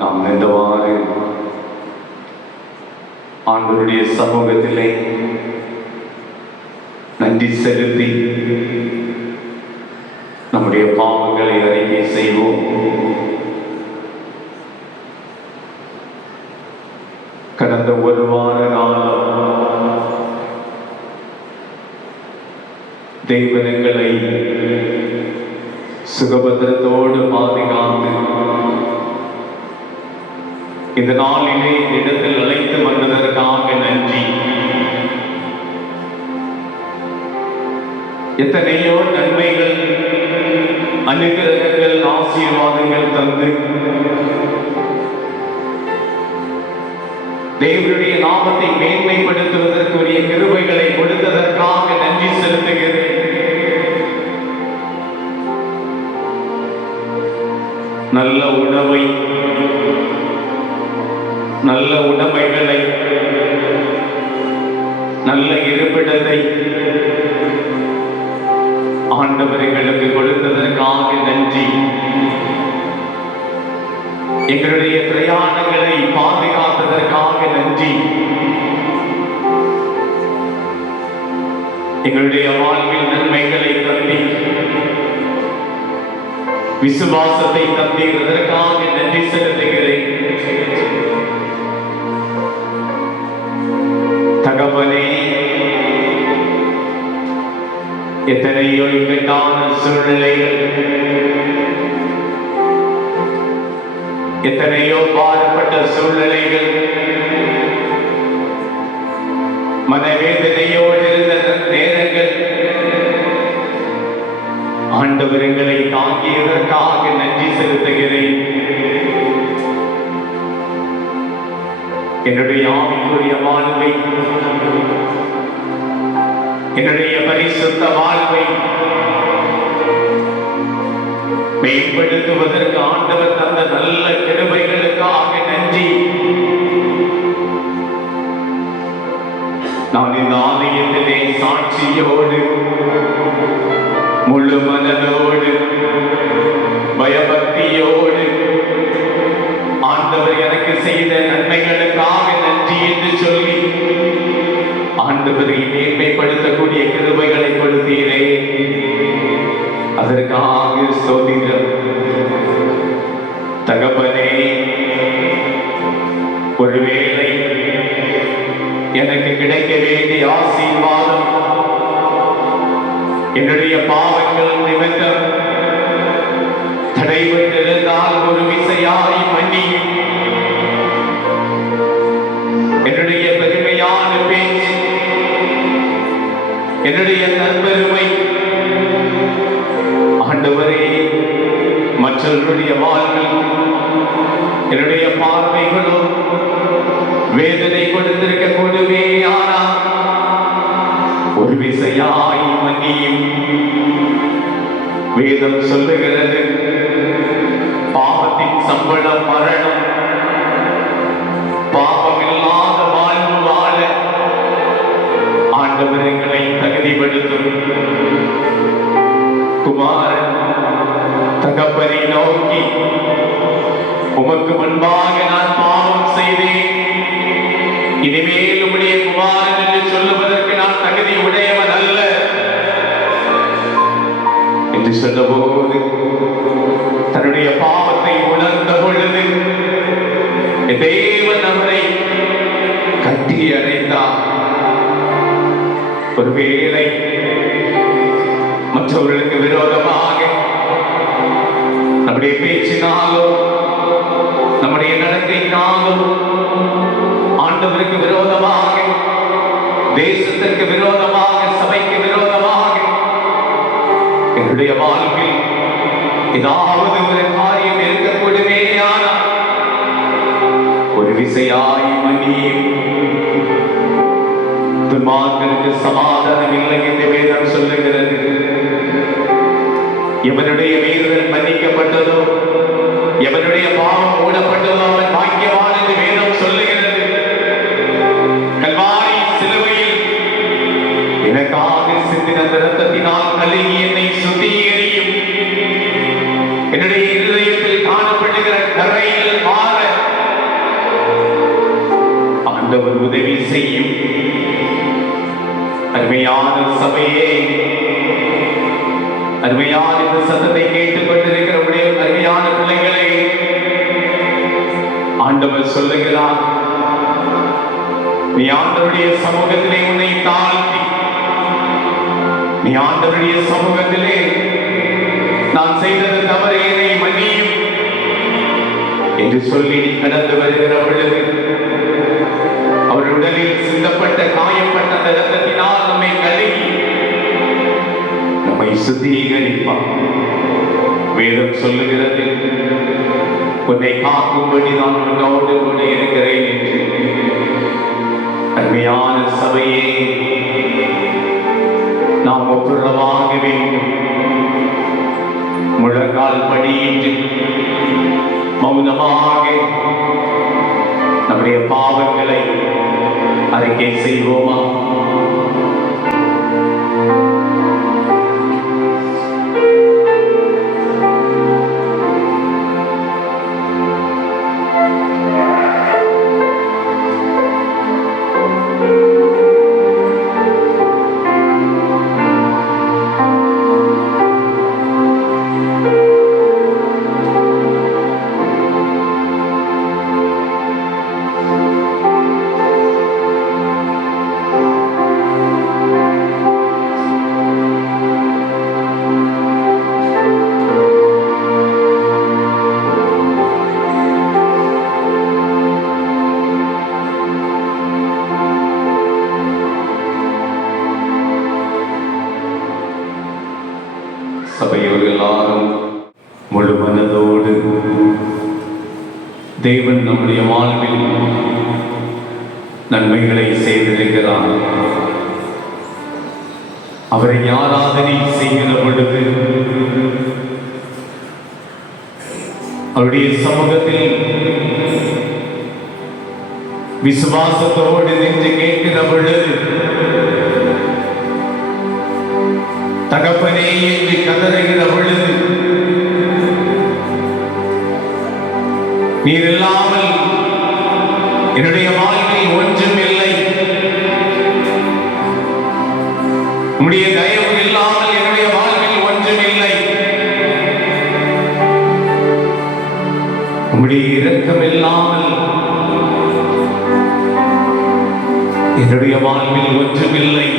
நாம் நின்றவாறு ஆண்டவருடைய சமூகத்திலே நன்றி செலுத்தி நம்முடைய பாவங்களை அறிக்கை செய்வோம். கடந்த ஒரு வார காலம் தேவன் எங்களை சுகபத்திரத்தோடு பாதுகாத்து இந்த நாளிலே இடத்தில் அழைத்து வந்ததற்காக நன்றி. எத்தனையோ நன்மைகள், அனுகிரகங்கள், ஆசீர்வாதங்கள் தந்து தேவனுடைய நாமத்தை மேன்மைப்படுத்துவதற்குரிய கிருபைகளை கொடுத்ததற்காக நன்றி செலுத்துகிறேன். நல்ல உணவை, நல்ல உடைமைகளை, நல்ல இருப்பிடத்தை ஆண்டவர் எங்களுக்கு கொடுத்ததற்காக நன்றி. எங்களுடைய பிரயாணங்களை பாதுகாத்ததற்காக நன்றி. எங்களுடைய வாழ்வில் நன்மைகளை தந்தி விசுவாசத்தை தந்ததற்காக நன்றி செலுத்துகிறேன். தகவலே, எத்தனையோ இக்கட்டான சூழ்நிலைகள், எத்தனையோ பாடுபட்ட சூழ்நிலைகள், மனவேதனையோடு இருந்த நேரங்கள் ஆண்டவர் எங்களை தாங்கியதற்காக நன்றி செலுத்துகிறேன். என்னுடைய ஆவிக்குரிய வாழ்வை, என்னுடைய பரிசுத்த வாழ்வை மேம்படுத்துவதற்கு ஆண்டவர் தந்த நல்ல கிருபைகளுக்காக நன்றி. நான் இந்த ஆலயத்திலே சாட்சியோடு, முழு மனதோடு, பயபக்தியோடு ஆண்டவர் எனக்கு செய்த நன்மைகளுக்காக நன்றி என்று சொல்லி ஆண்டவரை மேன்மைப்படுத்தக்கூடிய கிருபைகளை கொடுத்தீரே, அதற்காக ஸ்தோத்திரம். தகப்பனே, ஒருவேளை எனக்கு கிடைக்க வேண்டிய ஆசீர்வாதம் என்னுடைய பாவங்கள் நிமித்தம் தடைபட்டிருந்தால் ஒரு விசையாய் மன்னியும். என்னுடைய பெருமையான பேச்சு, என்னுடைய நற்பெருமை ஆண்டவரே மற்றவர்களுடைய வாழ்வில் என்னுடைய பார்வைகளோ வேதனை கொடுத்திருக்க கூடுமே. ஆனால் ஒரு விசையாய் மன்னியும். வேதம் சொல்லுகிறது, பாவத்தின் சம்பளம் மரணம், பாவமில்லாத வாழ்வு வாழ ஆண்டவர் எங்களை தகுதிப்படுத்தும். குமாரன் தகப்பனை நோக்கி, உமக்கு முன்பாக நான் பாவம் செய்தேன், இனிமேல் உம்முடைய குமாரன் என்று சொல்லுவதற்கு நான் தகுதி உடையவன் அல்ல என்று சொன்னபோது, தன்னுடைய பாவத்தை உணர்ந்த பொழுது தேவன் அவரை கட்டி அணைத்தார். ஒருவேளை மற்றவர்களுக்கு விரோதமாக நம்முடைய பேச்சினாலோ நம்முடைய நடக்கையினாலோ ஆண்டவருக்கு விரோதமாக, தேசத்திற்கு விரோதமாக, சபைக்கு விரோதமாக என்னுடைய வாழ்வில் ஏதாவது ஒரு காரியம் இருக்கக்கூடுமே. ஆனால் ஒரு விசையாய் மன்னியும். துன்மார்க்கனுக்கு சமாதானம் இல்லை என்று வேதம் சொல்லுகிறது. எவனுடைய மீறுதல் மன்னிக்கப்பட்டதோ, எவனுடைய பாவம் மூடப்பட்டதோ அவன் பாக்கியவான் என்று வேதம் சொல்லுகிறது. கல்வாரி சிலுவையில் எனக்காக சிந்தின இரத்தத்தினால் கழுவி என்னை சுத்திகரியும். என்னுடைய இருதயத்தில் காணப்படுகிற கரையில் மாற ஆண்டவர் உதவி செய்யும். அருமையான சபையே, அருமையான இந்த சத்தத்தை கேட்டுக் கொண்டிருக்கிற அருமையான பிள்ளைகளை ஆண்டவர் சொல்லுகிறார், நீ ஆண்டவருடைய சமூகத்திலே உன்னை தாழ்த்தி, நீ ஆண்டவருடைய சமூகத்திலே நான் செய்தது தவறு, என்னை மன்னியும் என்று சொல்லி நீ கடந்து வருகிற பொழுது அவர் உடலில் சிந்தப்பட்ட காயப்பட்ட அந்த இரத்தத்தினால் நம்மை கழுகி நம்மை சுத்திகரிப்பார். வேதம் சொல்லுகிறது, உன்னை காக்கும்படி நான் உன்னோடு கூட இருக்கிறேன் என்று. அருமையான சபையே, நாம் ஒப்புரவாக வேண்டும். முழங்கால் படியிட்டு மௌனமாக நம்முடைய பாவங்களை அறிக்கை செய்வோமா? சபையோர் எல்லாரும் முழு மனதோடு தேவன் நம்முடைய வாழ்வில் நன்மைகளை செய்திருக்கிறார். அவரை ஆராதனை செய்கிற பொழுது அவருடைய சமூகத்தில் விசுவாசத்தோடு நின்று கேட்கிற பொழுது தகப்பனே என்று கதறுகிற பொழுது நீர் இல்லாமல் என்னுடைய வாழ்வில் ஒன்றும் இல்லை, உம்முடைய தயவு இல்லாமல் என்னுடைய வாழ்வில் ஒன்றும் இல்லை, உம்முடைய இரக்கம் இல்லாமல் என்னுடைய வாழ்வில் ஒன்றுமில்லை.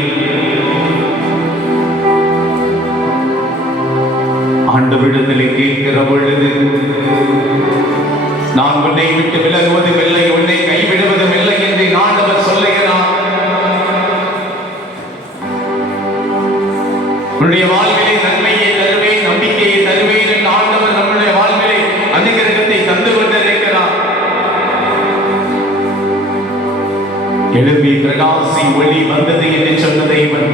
ஆண்டவரிடத்திலே கேட்கிற பொழுது நான் உன்னை விட்டு விலகுவதும் இல்லை, உன்னை கைவிடுவதும் இல்லை என்று ஆண்டவர் சொல்லுகிறார். உன்னுடைய வாழ்விலே நன்மையை தருவேன், நம்பிக்கையை தருவேன் என்று ஆண்டவர் நம்முடைய வாழ்விலே அனுகிரகத்தை தந்து கொண்டிருக்கிறார். எழுப்பி பிரகாசி ஒளி வந்தது என்று சொன்ன தேவன்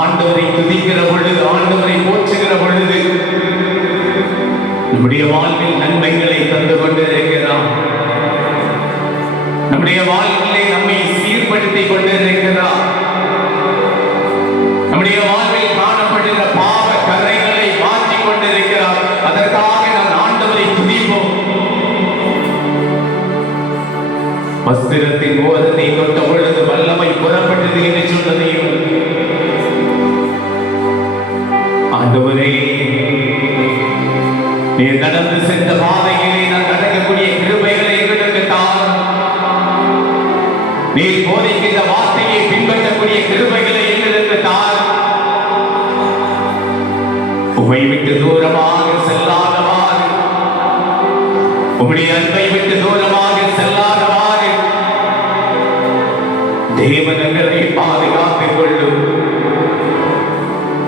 ஆண்டவரை துதிக்கிற பொழுது, ஆண்டவரை போற்றுகிற பொழுது நம்முடைய வாழ்வில் நன்மைகளை தந்து கொண்டிருக்கிறார். நம்முடைய வாழ்விலே நம்மை சீர்படுத்திக் கொண்டிருக்கிறார். நம்முடைய வாழ்வில் காணப்படுகிற பாவ கரைகளை மாற்றிக் கொண்டிருக்கிறார். அதற்காக நாம் ஆண்டவரை துதிப்போம். வஸ்திரத்தின் ஓரத்தை தொட்ட பொழுது வல்லமை புறப்பட்டது என்று சொன்னதையும் ஆண்டவரே, நீர் நடந்து சென்ற பாதையிலே நான் நடக்கக்கூடிய கிருபைகளை எங்களுக்கு தாரும். நீர் போதிக்கின்ற வார்த்தையை பின்பற்றக்கூடிய கிருபைகளை எங்களுக்கு தாரும். உம்மை விட்டு தூரமாக செல்லாதவாறு, உம்முடைய அன்பை விட்டு தூரமாக செல்லாதவாறு தேவனங்களை பாதுகாத்துக் கொள்ளும்.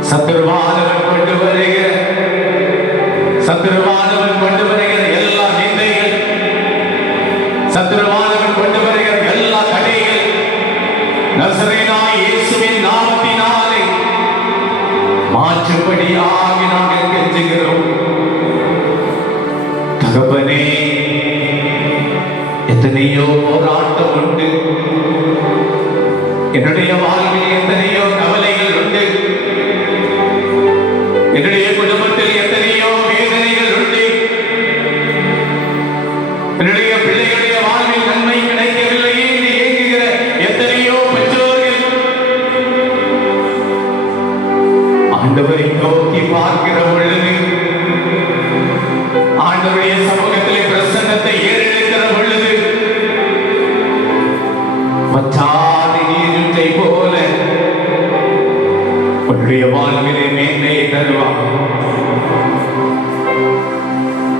சத்துருவானவன் கொண்டு வருகிற எல்லா நிந்தைகள், சத்துருவானவன் கொண்டு வருகிற எல்லா தடைகள் நசரேயனாகிய இயேசுவின் நாமத்தினாலே மாற்றும்படியாக நாங்கள் கெஞ்சுகிறோம். தகப்பனே, எத்தனையோ போராட்டம் உண்டு, என்னுடைய வாழ்வில் எத்தனையோ கவலைகள் உண்டு, என்னுடைய குடும்பத்தில் எத்தனையோ வேதனைகள் உண்டு, என்னுடைய பிள்ளைகளுடைய வாழ்வில் ஆண்டவரை நோக்கி பார்க்கிற பொழுது, ஆண்டவருடைய சமூகத்திலே பிரசன்னத்தை ஏறெடுக்கிற பொழுது, பச்சாத நீருற்றை போல உன்னுடைய வாழ்விலே மேன்மையை தருவார்.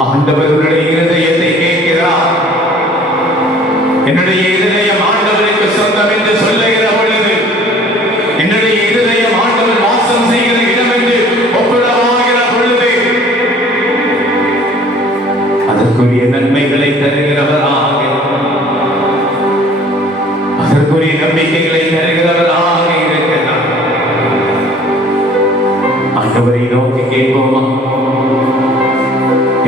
ஆண்டவருடைய இருதயத்தை கேட்கிறார். என்னுடைய இருதயம் ஆண்டவருக்கு சொந்தம் என்று சொல்லுகிற பொழுது, என்னுடைய இருதயம் ஆண்டவர் வாசம் செய்கிற இடம் என்று ஒப்புரவாகிற பொழுது, அதற்குரிய நன்மைகளை தருகிறவராக, அதற்குரிய நம்பிக்கைகளை தருகிறவராக இருக்கிறார். ஆண்டவரை நோக்கி கேட்போமா?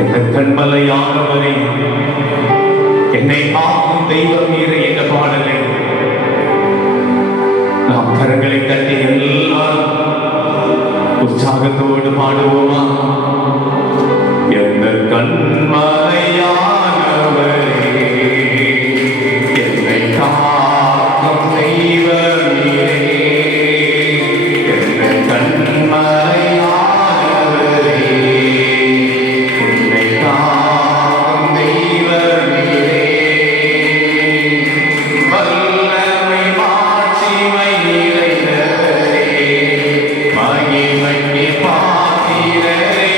எந்த கண்மலையானவரை, என்னை காக்கும் தெய்வம் நீர் என்ற பாடலை நாம் கரங்களை தட்டி எல்லாரும் உற்சாகத்தோடு பாடுவோமா? எந்த கண்மலையானவரே, என்னை காக்கும் தெய்வம் நீரே, எந்த கண்மலையானவரே, என்னை காக்கும் தெய்வம் நீரே, வல்லமை மாட்சிமை நிறைந்தவரே, மகிமைக்கு பாத்திரரே,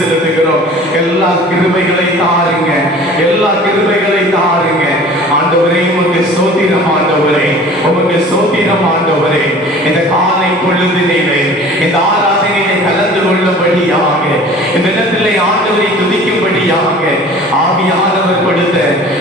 செலுத்துகிறோம். எல்லா கிருபைகளை தாருங்க, எல்லா கிருபைகளை தாருங்க ஆண்டவரே. உமக்கு ஸ்தோத்திரம் ஆண்டவரே, உமக்கு ஸ்தோத்திரம் ஆண்டவரே. இந்த காலை பொழுதிலே இந்த ஆராதனையை கலந்து கொள்ளும்படியாக, இந்த இடத்திலே ஆண்டவரை துதிக்கும்படியாக ஆவியானவர் கொடுத்த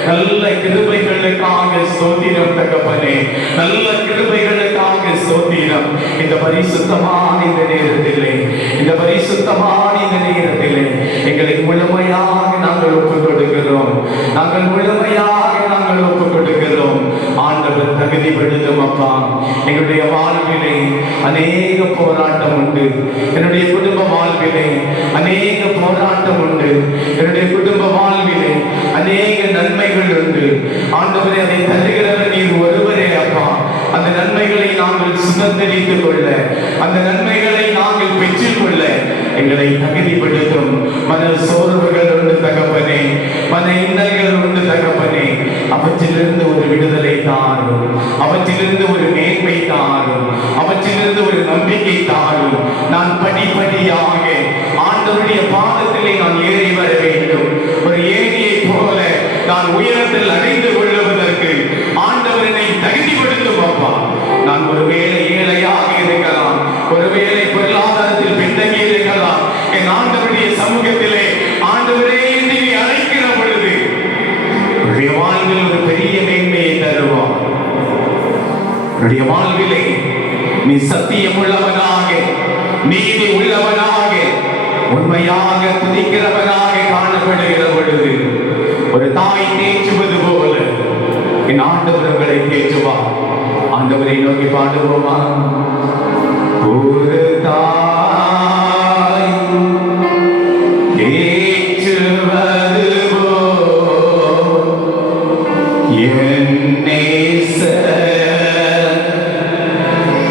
நல்ல கிருபைகளுக்காக ஸ்தோத்திரம் தகப்பனே, நல்ல கிருபைகளுக்காக ஸ்தோத்திரம். இந்த பரிசுத்தமான இந்த நேரத்திலே, இந்த பரிசுத்தமான இந்த நேரத்திலே எங்களை முழுமையாக நாங்கள் ஒப்புக் கொடுக்கிறோம், நாங்கள் முழுமையாக நாங்கள் ஒப்புக் கொடுக்கிறோம். ஆண்டவர் தகுதிப்படுத்தும் அப்பா. எங்களுடைய வாழ்விலே அநேக போராட்டம் உண்டு, என்னுடைய குடும்ப வாழ்விலே அநேக போராட்டம் உண்டு, என்னுடைய குடும்ப வாழ்விலே அநேக நன்மைகள் உண்டு ஆண்டவரே. அதை தருகிறவர் நீர் ஒருவரே அப்பா. அந்த நன்மைகளை நாங்கள் சுதந்திரித்துக் கொள்ள, அந்த நன்மைகளை நாங்கள் பெற்றுக் கொள்ள எங்களை தகுதிப்படுத்தும். மன சோர்வுகள் உண்டு தகப்பனே, மன இன்னல்கள் உண்டு தகப்பனே. அவற்றிலிருந்து ஒரு விடுதலை தாரும், அவற்றிலிருந்து ஒரு மேன்மை தாரும், அவற்றிலிருந்து ஒரு நம்பிக்கை தாரும். நான் படிப்படியாக ஆண்டவருடைய பாதத்திலே நான் ஏறி வர வேண்டும். ஒரு ஏணியை போல நான் உயரத்தில் அடைந்து கொள்வதற்கு ஆண்டவரை தகுதிப்படுத்தும் அப்பா. நான் ஒருவேளை ஏழையாக இருக்கலாம், ஒருவேளை பொருளாதாரத்தில் பின்தங்கி இருக்கலாம். என் ஆண்டவருடைய சமூகத்திலே ஆண்டவரே என்று நீ அழைக்கிற பொழுது உன்னுடைய வாழ்வில் ஒரு பெரிய மேன்மையை தருவார். உன்னுடைய வாழ்விலே நீ சத்தியம் உள்ளவனாக, நீதி உள்ளவனாக, உண்மையாக துதிக்கிறவனாக காணப்படுகிற பொழுது ஒரு தாய் தேற்றுவது போல என் ஆண்டவர் உங்களை தேற்றுவார். ஆண்டவரை நோக்கி பாடுவோமா? ஒரு தாய் தேற்றுவது போல் என் நேசர்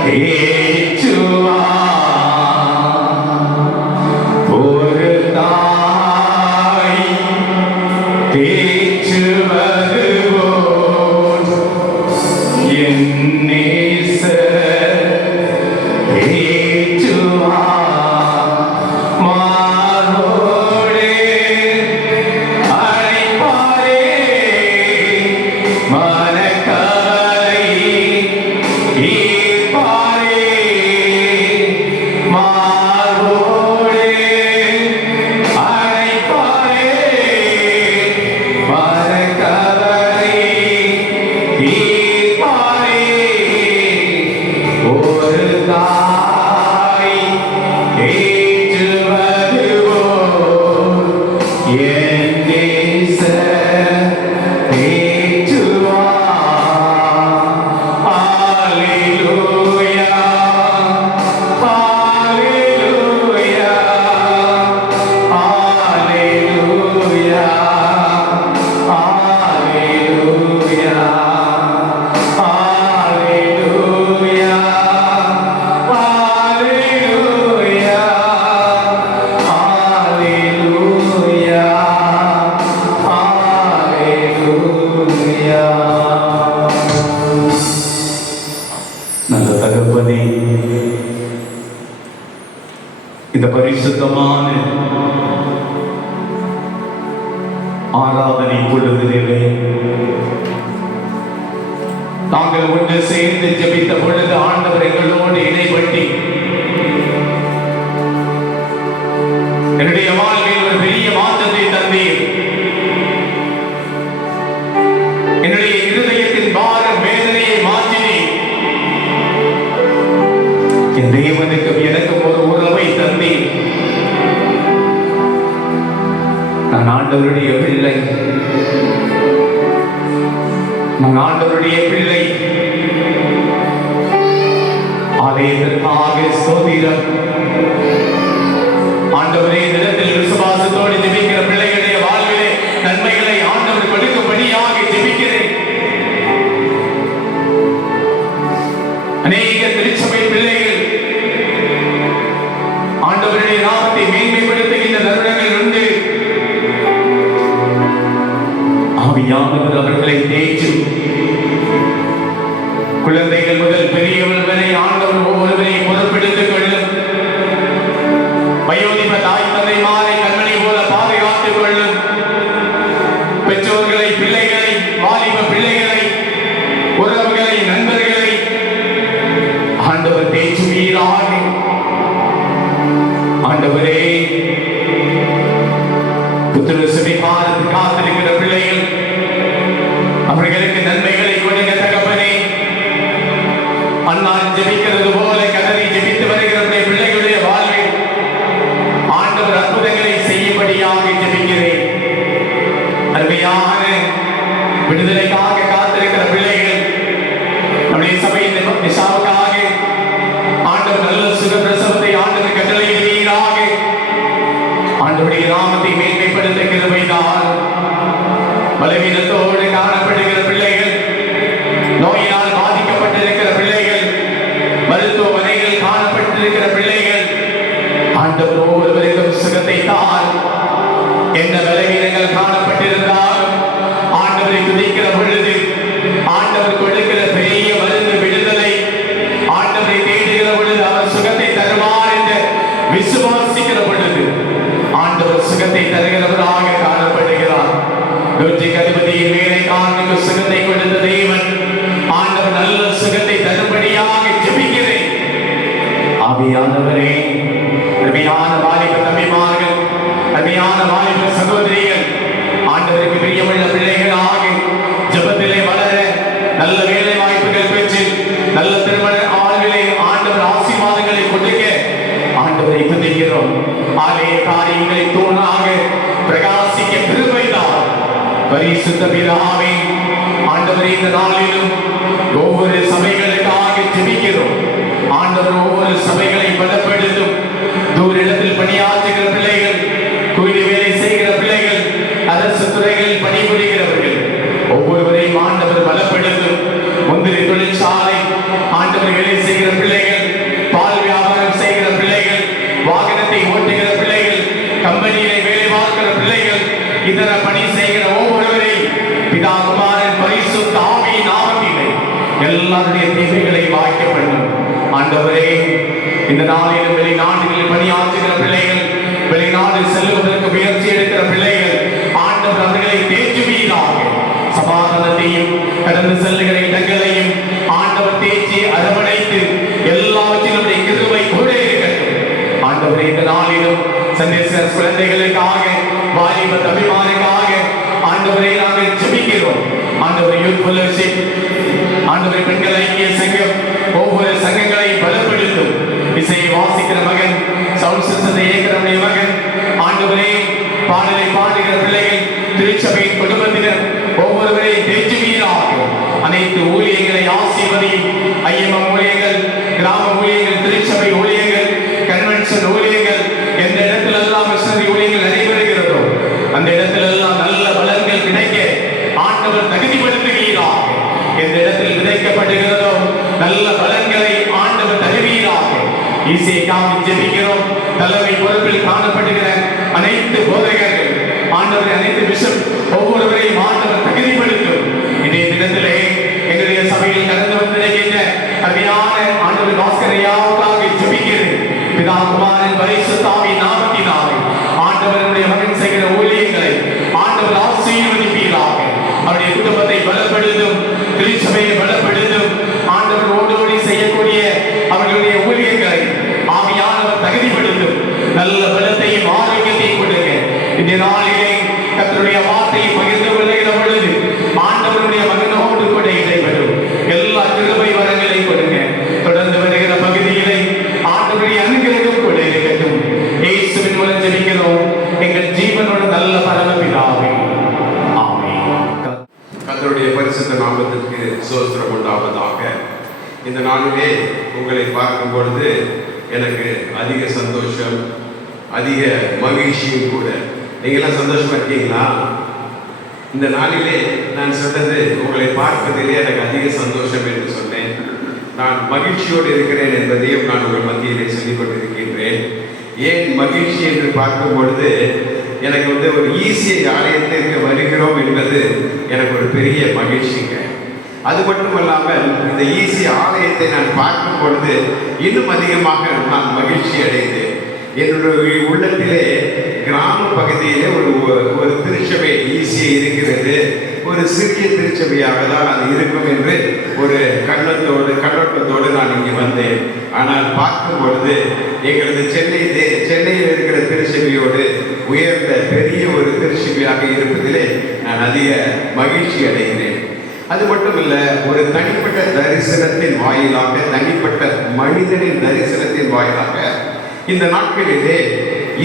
தேற்றுவார். ஒரு தாய் தேற்றுவது போல் என் நேசர் தேற்றுவார். மார்போடே அழைப்பாரே, மனக்கவலை தீர்ப்பாரே. மார்போடே அழைப்பாரே, மனக்கவலை தீர்ப்பாரே. ஒரு தாய் தேற்றுவது போல் என் நேசர் தேற்றுவார். அல்லேலூயா, அல்லேலூயா, அல்லேலூயா, அல்லேலூயா, அல்லேலூயா, அல்லேலூயா, அல்லேலூயா, அல்லேலூயா. நல்ல தகப்பனே, இந்த பரிசுத்தமான ஆராதனை பொழுதிலே நாங்கள் ஒன்று சேர்ந்து ஜெபித்த பொழுது ஆண்டவர் எங்களோடு இடைப்பட்டு என்னுடைய வாழ்வில் ஒரு பெரிய மாற்றத்தை தந்தீர். என்னுடைய இருதயத்தின் பாரம் வேதனையை மாற்றினீர். என் தேவனுக்கும் எனக்கும் ஒரு உறவை தந்தீர். நான் ஆண்டவருடைய பிள்ளை, நான் ஆண்டவருடைய பிள்ளை. ஆலயத்திற்காக ஸ்தோத்திரம். ஆண்டவரே, இந்த இடத்தில் விசுவாசத்தோடு ஜெபிக்கிற பிள்ளைகளுடைய வாழ்விலே நன்மைகளை ஆண்டவர் கொடுக்கும்படியாக ஜெபிக்கிறேன். அநேக திருச்சபை பிள்ளைகள் ஆண்டவருடைய நாமத்தை மேன்மைப்படுத்துகின்ற தருணங்கள் உண்டு. ஆவியானவர் அவர்களை தேற்றும். குழந்தைகள் முதல் பெரியவர்கள் வரை ஆண்டவர் ஒவ்வொருவரை பொறுப்பெடுத்துக் கொள்ளும். வயோதிப தாய் தந்தைமாரை கண்மணி ஆண்டவரே, புத்திரசுமை காலத்து காத்திருக்கிற பிள்ளைகள் அவர்களுக்கு நன்மைகளை கொடுங்க தகப்பனே. அண்ணான் ஜெபிக்கிறது போல கதறி ஜெபித்து வருகிற பிள்ளைகளுடைய வாழ்வில் ஆண்டவர் அற்புதங்களை செய்யும்படியாக ஜெபிக்கிறேன். அருமையான விடுதலைக்காக காத்திருக்கிற பிள்ளைகள் நம்முடைய சபையின் நிசாவுக்காக ஆண்டவர் நல்ல சுகப்பிரசவத்தை ஆண்டவர் கட்டளையிடுவீராக. ஆண்டவருடைய நாமத்தை மேன்மைப்படுத்த கிருபைதான். பலவீனத்தோடு காணப்படுகிற பிள்ளைகள், நோயினால் பாதிக்கப்பட்டிருக்கிற பிள்ளைகள், மருத்துவமனைகள் காணப்பட்டிருக்கிற பிள்ளைகள், ஆண்டவர் ஒவ்வொருவருக்கும் சுகத்தை தான். என்ன பலவீனங்கள் காணப்பட்டிருந்தால் ஆண்டவரை துதிக்கிற பொழுது ஆண்டவர் கொடுக்கிற பெரிய மருந்து விடுதலை, ஆண்டவரை தேடுகிற பொழுது அவர் சுகத்தை தருவார் என்று விசுவாசிக்கிற பொழுது ஆண்டவர் சுகத்தை தருகிறவராக காணப்படுகிறார். அதிபதியின் வேலைக்காரனுக்கு சுகத்தை கொடுத்த தேவன் ஆண்டவர் நல்ல சுகத்தை தரும்படியாக ஜெபிக்கிறேன். ஆவியானவரே, அருமையான வாலிப தம்பிமார்கள், அருமையான வாலிப சகோதரிகள், ஆண்டவருக்கு பிரியமுள்ள பிள்ளைகளாக ஜெபத்திலே வளர, நல்ல வேலை வாய்ப்புகள் பெற்று நல்ல திருமண ஆள்களை ஆண்டவர் ஆசீர்வாதங்களை கொடுக்க ஆண்டவரை துதிக்கிறோம். ஆலய காரியங்களை தூணாக பிரகாசிக்க கிருபைதான். பரிசுத்த பிதாவே, ஆண்டவரே, இந்த நாளிலும் ஒவ்வொரு சபைகளுக்காக ஜெபிக்கிறோம். ஆண்டவர் ஒவ்வொரு சபைகளை பலப்படுத்தும். தூர இடத்தில் பணியாற்றுகிற பிள்ளைகள், கூலி வேலை செய்கிற பிள்ளைகள், அரசு துறைகளில் பணிபுரிகிறவர்கள் ஒவ்வொருவரையும் ஆண்டவர் பலப்படுத்தும். முந்திரி தொழிற்சாலை ஆண்டவர் வேலை செய்கிற பிள்ளைகள், பால் வியாபாரம் செய்கிற பிள்ளைகள், வாகனத்தை ஓட்டுகிற பிள்ளைகள், கம்பெனியிலே வேலை பார்க்கிற பிள்ளைகள், இதர பணி செய்கிற ஒவ்வொருவரை பிதா குமாரன் பரிசுத்த ஆவியின் நாமத்திலே எல்லாருடைய தேவைகளை வாய்க்க பண்ணும். ஆண்டவரே, இந்த நாளிலும் வெளிநாடுகளில் பணியாற்றுகிற பிள்ளைகள், வெளிநாடு செல்வதற்கு முயற்சி எடுக்கிற பிள்ளைகள், ஆண்டவர் அவர்களை தேற்றுவீராக. சமாதானத்தையும் கடந்து செல்லுகிற இடங்களையும் ஆண்டவர் தேற்றி அரவணைத்து எல்லாவற்றிலும் கிருபை கூட இருக்கட்டும். ஆண்டவரே, இந்த நாளிலும் சந்தேச குழந்தைகளுக்காக, வாலிப தம்பிமாருக்காக ஆண்டவரை நாங்கள் ஜெபிக்கிறோம். ஆண்டவரை யூத் ஃபெல்லோஷிப், ஆண்டவரை பெண்கள் ஐக்கிய சங்கம் ஒவ்வொரு சங்கங்களை பலப்படுத்தும். இசையை வாசிக்கிற மகன், சவுண்ட் சிஸ்டத்தை இயக்கிறவனுடைய மகன், ஆண்டவரே, பாடலை பாடுகிற பிள்ளைகள், திருச்சபையின் குடும்பத்தினர் ஒவ்வொருவரையும் தேற்றுவீராக. அனைத்து ஊழியர்களை ஆசீர்வதியும். ஐஎம்எம் ஊழியர்கள், கிராம ஊழியர்கள், திருச்சபை ஊழியர்கள், கன்வென்ஷன் ஊழியர்கள், எந்த இடத்திலெல்லாம் மிஷனரி ஊழியர்கள் நடைபெறுகிறதோ அந்த இடத்திலெல்லாம் நல்ல பலன்கள் கிடைக்க ஆண்டவர் தகுதிப்படுத்துவீராக. எந்த இடத்தில் விதைக்கப்படுகிறதோ நல்ல பலன்களை ஆண்டவர் தருவீராக. இசைக்காக ஜெபிக்கிறோம். தலைமை பொறுப்பில் காணப்படுகிற அனைத்து போதகர்கள், ஆண்டவர் அனைத்து பிஷப் ஒவ்வொருவரையும் ஆண்டவர் தகுதிப்படுத்தும். இதே தினத்திலே எங்களுடைய சபையில் கடந்து வந்திருக்கின்ற அருமையான ஆண்டவர் பாஸ்கரையாவுக்காக ஜெபிக்கிறேன். பிதா குமாரன் பரிசுத்த ஆவியின் நாமத்தினாலே ஆண்டவருடைய மகன் செய்கிற ஊழியங்களை ஆண்டவர் ஆசீர்வதிப்பீராக. அவருடைய குடும்பத்தை பலப்படுத்தும், திருச்சபையை பலப்படுத்தும். ஆண்டவர் ஓடோடி செய்யக்கூடிய அவர்களுடைய ஊழியர்களை ஆவியானவர் தகுதிப்படுத்தும். நல்ல பலத்தையும் ஆரோக்கியத்தையும் கொடுங்க. இந்த நாளிலே கர்த்தருடைய வார்த்தையை பகிர்ந்து கொள்ளுகிற பொழுது ஆண்டவருடைய மகனோடு கூட இடைவரும் எல்லா கிருபை வரங்களை கொடுங்க. தொடர்ந்து வருகிற பகுதியிலே ஆண்டவருடைய அனுகிரகம் கூட இருக்கட்டும். இயேசுவின் மூலம் ஜெபிக்கிறோம் எங்கள் ஜீவனோட நல்ல பரமபிதாவே, ஆமென். கர்த்தருடைய பரிசுத்த நாமத்திற்கு ஸ்தோத்திரம் உண்டாவதாக. இந்த நாளிலே உங்களை பார்க்கும் பொழுது எனக்கு அதிக சந்தோஷம், அதிக மகிழ்ச்சியும் கூட. நீங்களாம் சந்தோஷமா இருக்கீங்களா? இந்த நாளிலே நான் சொன்னது உங்களை பார்ப்பதிலே எனக்கு அதிக சந்தோஷம் என்று சொன்னேன். நான் மகிழ்ச்சியோடு இருக்கிறேன் என்பதையும் நான் உங்கள் மத்தியிலே சொல்லிக் கொண்டிருக்கின்றேன். ஏன் மகிழ்ச்சி என்று பார்க்கும் பொழுது எனக்கு ஒரு ஈசிய ஆலயத்திற்கு வருகிறோம் என்பது எனக்கு ஒரு பெரிய மகிழ்ச்சிங்க. அது மட்டுமல்லாமல் இந்த ஈசிய ஆலயத்தை நான் பார்க்கும் பொழுது இன்னும் அதிகமாக நான் மகிழ்ச்சி அடைந்தேன். என்னுடைய உள்ளத்திலே கிராம பகுதியிலே ஒரு திருச்சபை ஈசிய இருக்கிறது. ஒரு சிறிய திருச்சபையாக தான் அது இருக்கும் என்று ஒரு கண்ணோட்டத்தோடு நான் இங்கே வந்தேன். ஆனால் பார்க்கும் பொழுது எங்களது சென்னையில் இருக்கிற திருச்சபையோடு உயர்ந்த பெரிய ஒரு திருச்சபையாக இருப்பதிலே நான் அதிக மகிழ்ச்சி அடைகிறேன். அது மட்டுமல்ல, ஒரு தனிப்பட்ட தரிசனத்தின் வாயிலாக, தனிப்பட்ட மனிதனின் தரிசனத்தின் வாயிலாக இந்த நாட்களிலே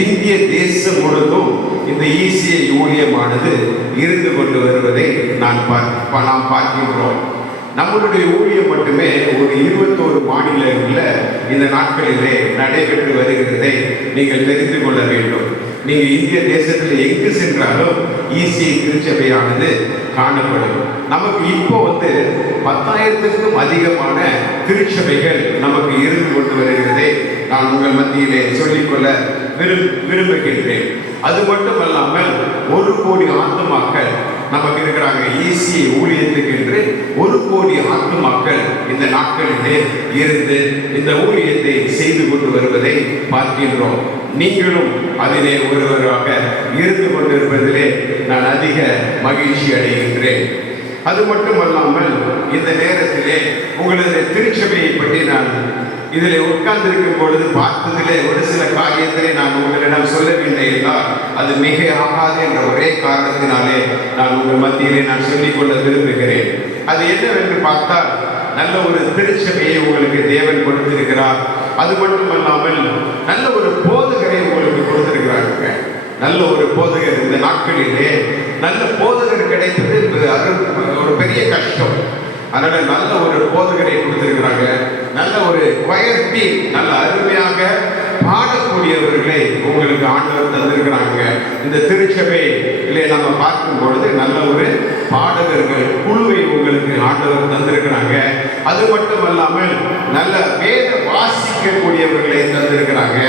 இந்திய தேசம் முழுவதும் இந்த ECI ஊழியமானது இருந்து கொண்டு வருவதை நாம் பார்க்கின்றோம். நம்மளுடைய ஊழியம் மட்டுமே ஒரு 21 மாநிலங்களில் இந்த நாட்களிலே நடைபெற்று வருகிறதை நீங்கள் தெரிந்து கொள்ள வேண்டும். நீங்கள் இந்திய தேசத்தில் எங்கு சென்றாலும் ECI திருச்சபையானது காணப்படும். நமக்கு இப்போ 10,000க்கும் அதிகமான திருச்சபைகள் நமக்கு இருந்து கொண்டு வருகிறதை நான் உங்கள் மத்தியிலே சொல்லிக்கொள்ள விரும்புகின்றேன். அது மட்டுமல்லாமல் 1 கோடி ஆத்துமாக்கள் நமக்கு இருக்கிறாங்க. ECI ஊழியத்துக்கு என்று 1 கோடி ஆத்துமாக்கள் இந்த நாட்களிலே இருந்து இந்த ஊழியத்தை செய்து கொண்டு வருவதை பார்க்கின்றோம். நீங்களும் அதிலே ஒருவராக இருந்து கொண்டிருப்பதிலே நான் அதிக மகிழ்ச்சி அடைகின்றேன். அது மட்டுமல்லாமல் இந்த நேரத்திலே உங்களது திருச்சபையை பற்றி நான் இதில் உட்கார்ந்திருக்கும் பொழுது பார்த்ததிலே ஒரு சில காரியங்களை நான் உங்களிடம் சொல்லவில்லை என்றால் அது மிக ஆகாது என்ற ஒரே காரணத்தினாலே நான் உங்கள் மத்தியிலே நான் சொல்லிக்கொள்ள விரும்புகிறேன். அது என்னவென்று பார்த்தால், நல்ல ஒரு திருச்சபையை உங்களுக்கு தேவன் கொடுத்திருக்கிறார். அது மட்டுமல்லாமல் நல்ல ஒரு போதகரை உங்களுக்கு கொடுத்திருக்கிறாங்க. நல்ல ஒரு போதகர் இந்த நாட்களிலே நல்ல போதகர் கிடைப்பது ஒரு பெரிய கஷ்டம். அதனால நல்ல ஒரு போதகரை கொடுத்திருக்கிறாங்க. நல்ல ஒரு கொயர் டீம், நல்ல அருமையாக பாடக்கூடியவர்களை உங்களுக்கு ஆண்டவர் தந்திருக்கிறாங்க. இந்த திருச்சபையிலே நம்ம பார்க்கும் பொழுது நல்ல ஒரு பாடகர்கள் குழுவை உங்களுக்கு ஆண்டவர் தந்திருக்கிறாங்க. அது மட்டுமல்லாமல் நல்ல வேத வாசிக்கக்கூடியவர்களை தந்திருக்கிறாங்க.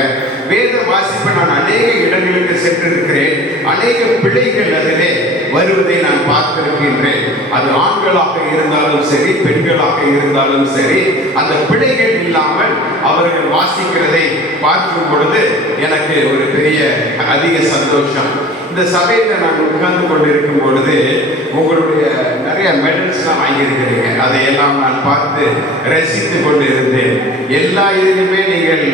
வேத வாசிப்பை நான் அநேக இடங்களுக்கு சென்றிருக்கிறேன். அநேக பிள்ளைகள் அதிலே வருவதை நான் பார்த்திருக்கின்றேன். அது ஆண்களாக இருந்தாலும் சரி, பெண்களாக இருந்தாலும் சரி, அந்த பிள்ளைகள் இல்லாமல் அவர்கள் வாசிக்கிறதை பார்க்கும் பொழுது எனக்கு ஒரு பெரிய அதிக சந்தோஷம். இந்த சபையில் நான் உட்கார்ந்து கொண்டிருக்கும் பொழுது உங்களுடைய நிறைய மெடல்ஸ்லாம் வாங்கியிருக்கிறீங்க. அதையெல்லாம் நான் பார்த்து ரசித்து கொண்டு இருந்தேன். எல்லா இதிலுமே நீங்கள்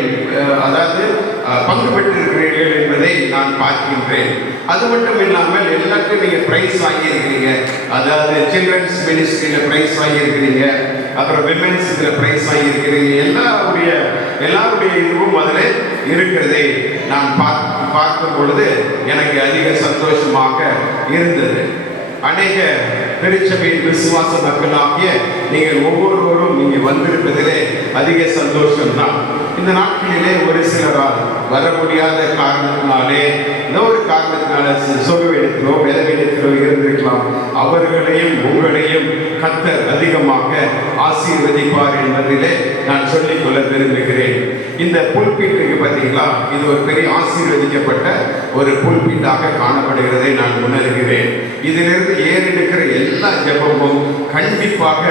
பங்கு பெற்றிருக்கிறீர்கள் என்பதை நான் பார்க்கின்றேன். அது மட்டும் இல்லாமல் எல்லாத்தையும் நீங்கள் ப்ரைஸ் வாங்கியிருக்கிறீங்க. அதாவது சில்ட்ரன்ஸ் மினிஸ்ட்ரியில் ப்ரைஸ் வாங்கியிருக்கிறீங்க, அப்புறம் விமென்ஸ் இதில் ப்ரைஸ் வாங்கியிருக்கிறீங்க. எல்லாருடைய இதுவும் அதில் இருக்கிறதை நான் பார்க்கும் பொழுது எனக்கு அதிக சந்தோஷமாக இருந்தது. அநேக திருச்சபையின் விசுவாச மக்களாகிய நீங்கள் ஒவ்வொருவரும் நீங்கள் வந்திருப்பதிலே அதிக சந்தோஷம்தான். இந்த நாட்களிலே ஒரு சிலரால் வர முடியாத காரணத்தினாலே, ஏதோ ஒரு காரணத்தினால சொகுவிடத்திலோ விதவிடத்திலோ இருந்திருக்கலாம். அவர்களையும் உங்களையும் கர்த்தர் அதிகமாக ஆசீர்வதிப்பார் என்பதிலே நான் சொல்லிக்கொள்ள விரும்புகிறேன். இந்த புல்பீட்டுக்கு பார்த்தீங்களா, இது ஒரு பெரிய ஆசீர்வதிக்கப்பட்ட ஒரு புல்பீட்டாக காணப்படுகிறதை நான் உணர்கிறேன். இதிலிருந்து ஏறெடுக்கிற எல்லா ஜெபமும் கண்டிப்பாக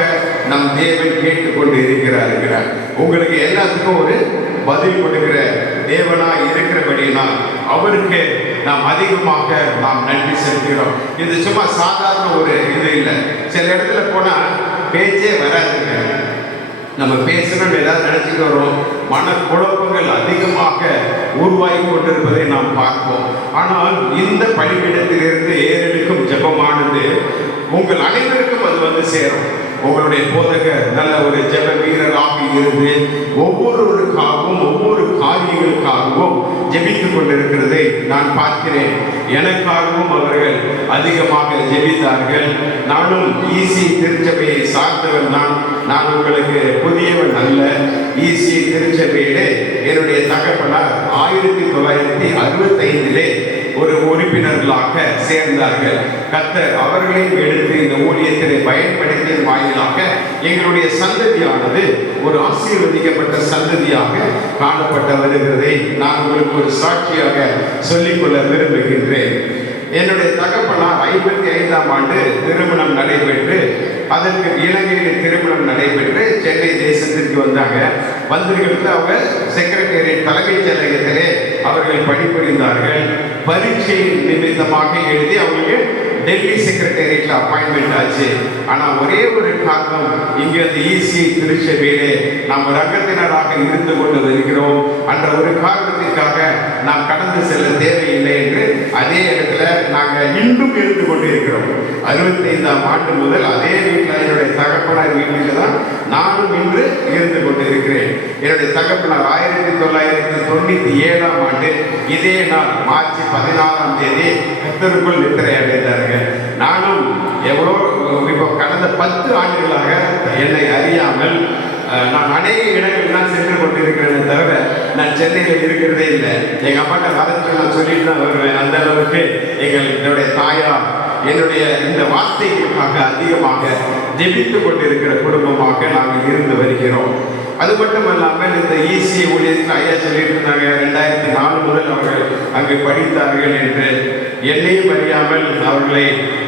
நம் தேவன் கேட்டுக்கொண்டு இருக்கிறார். உங்களுக்கு எல்லாத்துக்கும் ஒரு பதில் கொடுக்கிற தேவனாய் இருக்கிறபடினால் அவருக்கு நாம் அதிகமாக நாம் நன்றி செலுத்துகிறோம். இது சும்மா சாதாரண ஒரு இது இல்லை. சில இடத்துல போனால் பேச்சே வராதுங்க. நம்ம பேசணும்னு ஏதாவது நினைச்சிட்டு வரோம். மனக்குழப்பங்கள் அதிகமாக உருவாகி கொண்டிருப்பதை நாம் பார்ப்போம். ஆனால் இந்த பலிபீடத்திலிருந்து ஏறெடுக்கும் ஜெபமானது உங்கள் அனைவருக்கும் அது சேரும். உங்களுடைய போதகர் நல்ல ஒரு ஜெப வீரராக இருந்து ஒவ்வொருவருக்காகவும் ஒவ்வொரு காரியங்களுக்காகவும் ஜெபித்துக் கொண்டிருக்கிறதை நான் பார்க்கிறேன். எனக்காகவும் அவர்கள் அதிகமாக ஜெபித்தார்கள். நானும் ECI திருச்சபையை சார்ந்தவன் தான். நான் உங்களுக்கு புதியவன் அல்ல. ECI திருச்சபையிலே என்னுடைய தகப்பனார் 1965 ஒரு உறுப்பினர்களாக சேர்ந்தார்கள். கர்த்தர் அவர்களையும் எடுத்து இந்த ஊழியத்தினை பயன்படுத்திய வாயிலாக எங்களுடைய சந்ததியானது ஒரு ஆசீர்வதிக்கப்பட்ட சந்ததியாக காணப்பட்டு வருகிறதை நான் உங்களுக்கு ஒரு சாட்சியாக சொல்லிக்கொள்ள விரும்புகின்றேன். என்னுடைய தகப்பனார் 55ஆம் ஆண்டு திருமணம் நடைபெற்று, அதற்கு இலங்கையில் திருமணம் நடைபெற்று சென்னை தேசத்திற்கு வந்தாங்க. வந்திருக்கிறது அவங்க செக்ரட்டேரியட் தலைமைச் செயலகத்திலே அவர்கள் பணிபுரிந்தார்கள். பரீட்சை நிமித்தமாக எழுதி அவங்களுக்கு டெல்லி செக்ரட்டேரியட்ல அப்பாயின்மெண்ட் ஆச்சு. ஆனால் ஒரே ஒரு காரணம், இங்கே அந்த ECI திருச்சபையிலே நாம் ரங்கத்தினராக இருந்து கொண்டு வருகிறோம் என்ற ஒரு காரணத்திற்காக நாம் கடந்து செல்ல தேவையில்லை என்று அதே இடத்துல நாங்கள் இன்னும் இருந்து கொண்டு இருக்கிறோம். 65ஆம் ஆண்டு முதல் அதே வீட்டில், என்னுடைய தகப்பனார் வீட்டில் தான் நானும் இன்று இருந்து கொண்டு இருக்கிறேன். என்னுடைய தகப்பனார் 1997ஆம் ஆண்டு இதே நாள் மார்ச் 14ஆம் தேதி கர்த்தருக்குள் நித்திரை அடைந்தார்கள். நானும் எவ்வளோ இப்போ கடந்த 10 ஆண்டுகளாக என்னை அறியாமல் நான் அநேக இடங்கள் தான் சென்று கொண்டிருக்கிறேன், தவிர நான் சென்னையில் இருக்கிறதே இல்லை. எங்கள் அம்மாட்ட காலத்தில் நான் சொல்லிட்டு தான் வருவேன். அந்த அளவுக்கு என்னுடைய தாயார் என்னுடைய இந்த வார்த்தைகளுக்காக அதிகமாக ஜெபித்து கொண்டிருக்கிற குடும்பமாக நாங்கள் இருந்து வருகிறோம். அது மட்டுமல்லாமல் இந்த ECI ஊழியத்தில் ஐயா சொல்லிட்டு இருந்தாங்க, 2004 முதல் அவர்கள் அங்கு படித்தார்கள் என்று. என்னையும் அறியாமல் அவர்களை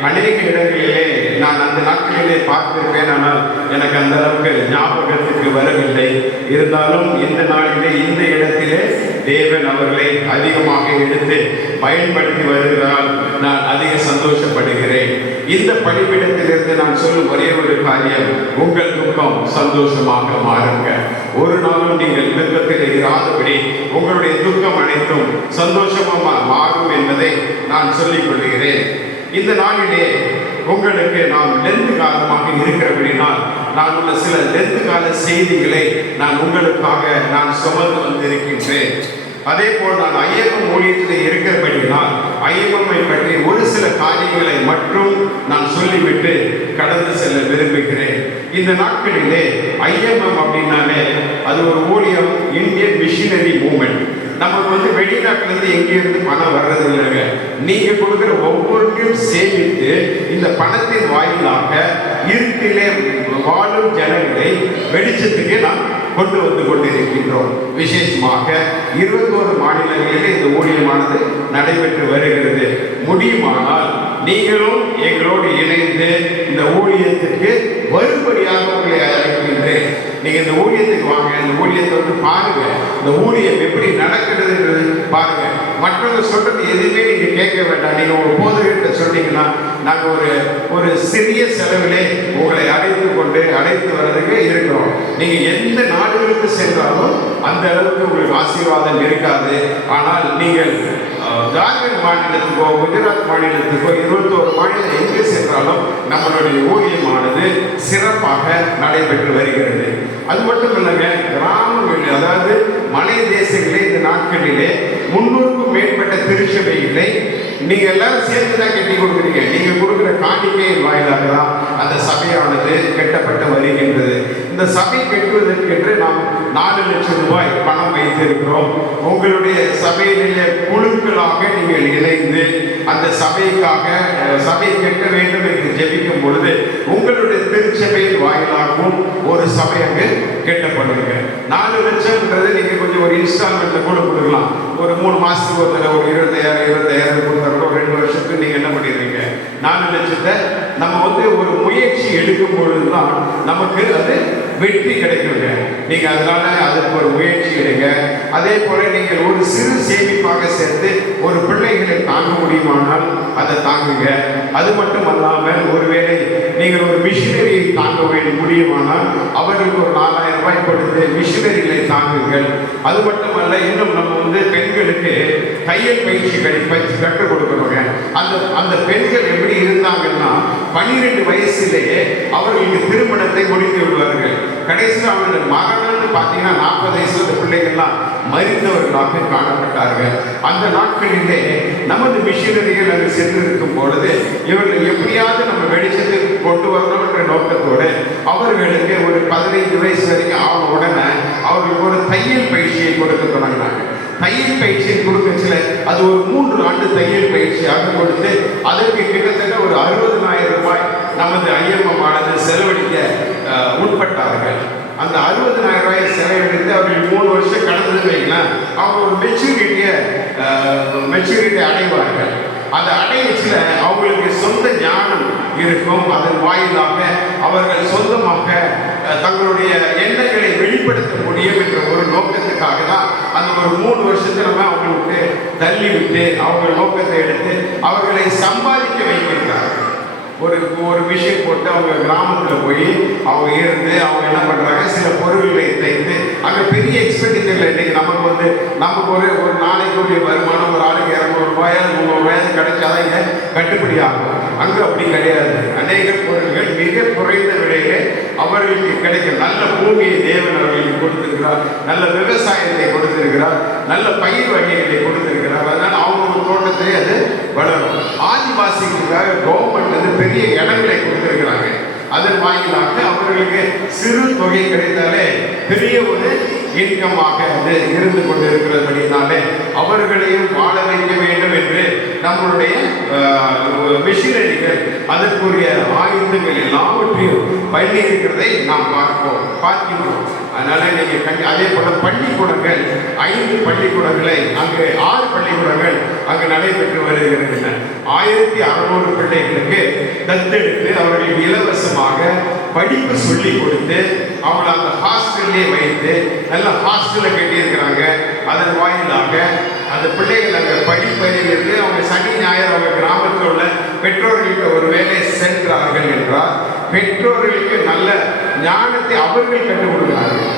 அநேக இடங்களிலே நான் அந்த நாட்களிலே பார்த்திருப்பேன். ஆனால் எனக்கு அந்த அளவுக்கு ஞாபகத்துக்கு வரவில்லை. இருந்தாலும் இந்த நாளிலே இந்த இடத்திலே தேவன் அவர்களை அதிகமாக எடுத்து பயன்படுத்தி வருகிறால் நான் அதிக சந்தோஷப்படுகிறேன். இந்த பணிப்பிடத்திலிருந்து நான் சொல்லும் ஒரே ஒரு காரியம், உங்கள் துக்கம் சந்தோஷமாக மாறுங்க. ஒரு நாளும் நீங்கள் துக்கத்தில் இராதபடி உங்களுடைய துக்கம் அனைத்தும் சந்தோஷமாக மாறும் என்பதை நான் சொல்லிக் கொள்கிறேன். இந்த நாளிலே உங்களுக்கு நாம் லெந்து காலமாக இருக்கிறபடினால் நான் உள்ள சில லெந்து கால செய்திகளை நான் உங்களுக்காக நான் சுமந்து வந்திருக்கின்றேன். அதே போல் நான் ஐஎம்எம் ஊழியத்தில் இருக்கிறபடினால் ஐஎம்எம்ஐ பற்றி ஒரு சில காரியங்களை மட்டும் நான் சொல்லிவிட்டு கடந்து செல்ல விரும்புகிறேன். இந்த நாட்களிலே ஐஎம்எம் அப்படின்னாலே அது ஒரு ஊழியம், இந்தியன் மிஷினரி மூவ்மெண்ட். நமக்கு வெளிநாட்டிலிருந்து எங்கேயிருந்து பணம் வர்றது இல்லைங்க. நீங்க கொடுக்குற ஒவ்வொருத்தையும் சேமித்து இந்த பணத்தின் வாயிலாக இருட்டிலே வாழும் ஜனங்களை வெளிச்சத்துக்கு நாம் கொண்டு வந்து கொண்டிருக்கின்றோம். விசேஷமாக 21 மாநிலங்களிலே இந்த ஊழியமானது நடைபெற்று வருகிறது. முடியுமானால் நீங்களும் எங்களோடு இணைந்து இந்த ஊழியத்துக்கு வரும்படியாக உங்களை அழைக்கின்றேன். நீங்க இந்த ஊழியத்துக்கு வாங்க, இந்த ஊழியத்தை பாருங்க, இந்த ஊழியம் எப்படி நடக்கிறதுன்றது பாருங்க. மற்றவங்க சொல்றது எதுவுமே நீங்க கேட்க வேண்டாம். நீங்க ஒரு போதகர்கிட்ட சொன்னீங்கன்னா நாங்க ஒரு சிறிய செலவிலே உங்களை அழைத்து வர்றதுக்கு இருக்கிறோம். நீங்க எந்த நாடுகளுக்கு சென்றாலும் அந்த அளவுக்கு உங்களுக்கு ஆசீர்வாதம் இருக்காது. ஆனால் நீங்கள் ஜார்க்கண்ட் மாநிலத்துக்கோ குஜராத் மாநிலத்துக்கோ 21 மாநிலம் எங்கே சென்றாலும் நம்மளுடைய ஊழியமானது சிறப்பாக நடைபெற்று வருகிறது. அது மட்டும் இல்லைங்க, கிராமங்களில் அதாவது மலை தேசங்களே இந்த நாட்களிலே 300க்கும் மேற்பட்ட திருச்சபைகளை நீங்க எல்லாரும் சேர்த்து தான் கட்டி கொடுக்குறீங்க. நீங்க கொடுக்குற காணிக்கையின் வாயிலாக தான் அந்த சபையானது கட்டப்பட்டு வருகின்றது. இந்த சபை கட்டுவதற்கென்று நாம் 4 லட்சம் ரூபாய் பணம் வைத்திருக்கிறோம். உங்களுடைய சபையிலே குழுக்களாக நீங்கள் இணைந்து அந்த சபைக்காக சபை கட்ட வேண்டும் என்று ஜெபிக்கும் பொழுது உங்களுடைய திருச்சபையின் வாயிலாகவும் ஒரு சபை அங்கு கட்டப்படுங்க. 4 லட்சம்ன்றது நீங்க கொஞ்சம் ஒரு இன்ஸ்டால்மெண்ட்ல கூட கொடுக்கலாம். ஒரு 3 மாசத்துக்கு ஒரு தடவை ஒரு 25,000 கொடுத்தாலும் 2 வருஷத்துக்கு நீங்க என்ன பண்ணிடுறீங்க, 4 லட்சத்தை நம்ம ஒரு முயற்சி எடுக்கும் பொழுதுதான் நமக்கு அது வெற்றி கிடைக்குங்க. நீங்க அதனால அதுக்கு ஒரு முயற்சி எடுங்க. அதே போல நீங்கள் ஒரு சிறு சேமிப்பாக சேர்த்து ஒரு பிள்ளைகளை தாங்க முடியுமானால் அதை தாங்குங்க. அது மட்டும் அல்லாமல் ஒருவேளை நீங்கள் ஒரு மிஷினரியை தாங்க முடியுமானால் அவர்களுக்கு ஒரு 4,000 ரூபாய் கொடுத்து மிஷினரிகளை தாங்குங்கள். அது மட்டுமல்ல, இன்னும் நம்ம பெண்களுக்கு தையல் பயிற்சிகளை கற்றுக் கொடுக்கணுங்க. அந்த பெண்கள் எப்படி இருந்தாங்கன்னா 12 வயசிலேயே அவர்களுக்கு திருமணத்தை முடித்து விடுவார்கள். கடைசியில் அவர்கள் மரணம்னு பார்த்தீங்கன்னா 40 வயசுல பிள்ளைகள்லாம் மறித்தவர்களாக காணப்பட்டார்கள். அந்த நாட்களிலே நமது மிஷினரிகள் அங்கு சென்றிருக்கும் பொழுது இவர்கள் எப்படியாவது நம்ம வெளிச்சத்துக்கு கொண்டு வரணும் என்ற நோக்கத்தோடு அவர்களுக்கு ஒரு 15 வயசு வரைக்கும் ஆன உடனே அவர்களுக்கு ஒரு தையல் பயிற்சியை கொடுக்க தொடங்கினாங்க. தையல் பயிற்சியை கொடுக்கச்சில அது ஒரு 3 ஆண்டு தையல் பயிற்சியாக கொடுத்து அதற்கு கிட்டத்தட்ட ஒரு 60,000 ரூபாய் நமது ஐஎம்எம் ஆனது செலவழிக்க உட்பட்டார்கள். அந்த 60,000 ரூபாயை செலவழித்து அவர்கள் 3 வருஷம் கடந்து வைக்கலாம். அவங்க ஒரு மெச்சூரிட்டி அடைவார்கள். அதை அடையச்சில அவங்களுக்கு சொந்த ஞானம் இருக்கும். அதன் வாயிலாக அவர்கள் சொந்தமாக தங்களுடைய எண்ணங்களை வெளிப்படுத்த முடியும் என்ற ஒரு நோக்கத்துக்காக தான் அந்த ஒரு 3 வருஷத்தை நம்ம அவங்களுக்கு தள்ளி விட்டு அவங்க நோக்கத்தை எடுத்து அவர்களை சம்பாதிக்க வைக்கின்றார். ஒரு ஒரு மிஷின் போட்டு அவங்க கிராமத்தில் போய் அவங்க இருந்து அவங்க என்ன பண்ணுறாங்க, சில பொருள்களை தைத்து அங்கே பெரிய எக்ஸ்பெண்டிச்சர் இன்றைக்கி நமக்கு ஒரு நாளைக்கு வருமானம் ஒரு ஆளுக்கு 200 ரூபாய் 300 ரூபாய் கிடைச்சாதான் இங்கே கட்டுப்படி ஆகும். அங்கே அப்படி கிடையாது. அநேக பொருள்கள் மிக குறைந்த விலையிலே அவர்களுக்கு கிடைக்கும். நல்ல பூமியை தேவன் அவர்களுக்கு கொடுத்திருக்கிறார், நல்ல விவசாயத்தை கொடுத்திருக்கிறார், நல்ல பயிர் வகைகளை கொடுத்திருக்கிறார். அதனால் அவங்க தோட்டத்திலே அது வளரும். ஆதிவாசிகளுக்காக கவர்மெண்ட் வந்து பெரிய இடங்களை கொடுத்திருக்கிறாங்க. அதன் வாயிலாக அவர்களுக்கு சிறு தொகை கிடைத்தாலே பெரிய ஒரு இன்கமாக அது இருந்து கொண்டிருக்கிறபடினாலே அவர்களையும் வாழ வைக்க வேண்டும் என்று நம்மளுடைய மிஷினரிகள் அதற்குரிய ஆயுதங்கள் எல்லாவற்றையும் பண்ணி இருக்கிறதை நாம் பார்க்கிறோம். அதனால நீங்க அதே போல பள்ளிக்கூடங்கள் 5 பள்ளிக்கூடங்களை அங்கு 6 பள்ளிக்கூடங்கள் அங்கு நடைபெற்று வருகின்றன. 1600 பிள்ளைகளுக்கு தத்தெடுத்து அவர்களுக்கு இலவசமாக படிப்பு சொல்லி கொடுத்து அவங்களை அந்த ஹாஸ்டல்லே வைத்து நல்ல ஹாஸ்டலை கட்டியிருக்கிறாங்க. அதன் வாயிலாக அந்த பிள்ளைகள் அங்கே படிப்பறிவிலிருந்து அவங்க சனி ஞாயிறு அவங்க கிராமத்தில் உள்ள பெற்றோர்களுக்கு ஒரு வேலை சென்றார்கள் என்றால் பெற்றோர்களுக்கு நல்ல ஞானத்தை அவர்கள் கற்றுக் கொடுக்கிறார்கள்.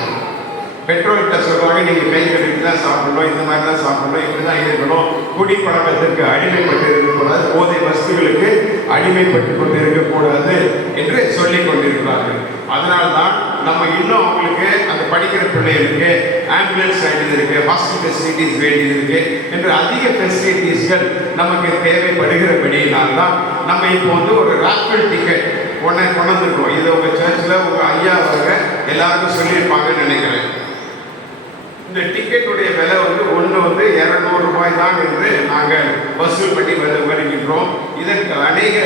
பெற்றோர்கிட்ட சொல்றாங்க, நீங்க கை கழுவி தான் சாப்பிடணும், இந்த மாதிரி தான் சாப்பிடணும், இப்படிதான் இருக்கணும், குடி பழக்கத்திற்கு அடிமைப்பட்டு இருக்கக்கூடாது, போதை வஸ்துகளுக்கு அடிமைப்பட்டு கொண்டு இருக்கக்கூடாது என்று சொல்லிக் கொண்டிருக்கிறார்கள். அதனால்தான் நம்ம இன்னும் அவங்களுக்கு அந்த படிக்கிற பிள்ளைகளுக்கு ஆம்புலன்ஸ் வேண்டியது இருக்கு, ஹாஸ்டல் ஃபெசிலிட்டிஸ் வேண்டியது இருக்கு என்று அதிக ஃபெசிலிட்டிஸ்கள் நமக்கு தேவைப்படுகிறபடியினால்தான் நம்ம இப்போ வந்து ஒரு ராஃபிள் டிக்கெட் ஒன்றை கொண்டு வந்துருக்கோம். இது உங்க சர்ச்சில் உங்க ஐயா அவங்க எல்லாருக்கும் சொல்லியிருப்பாங்கன்னு நினைக்கிறேன். இந்த டிக்கெட்டுடைய விலை வந்து ஒன்று வந்து 200 ரூபாய் தான் என்று நாங்கள் வசூல் பண்ணி வருகின்றோம். இதற்கு அநேக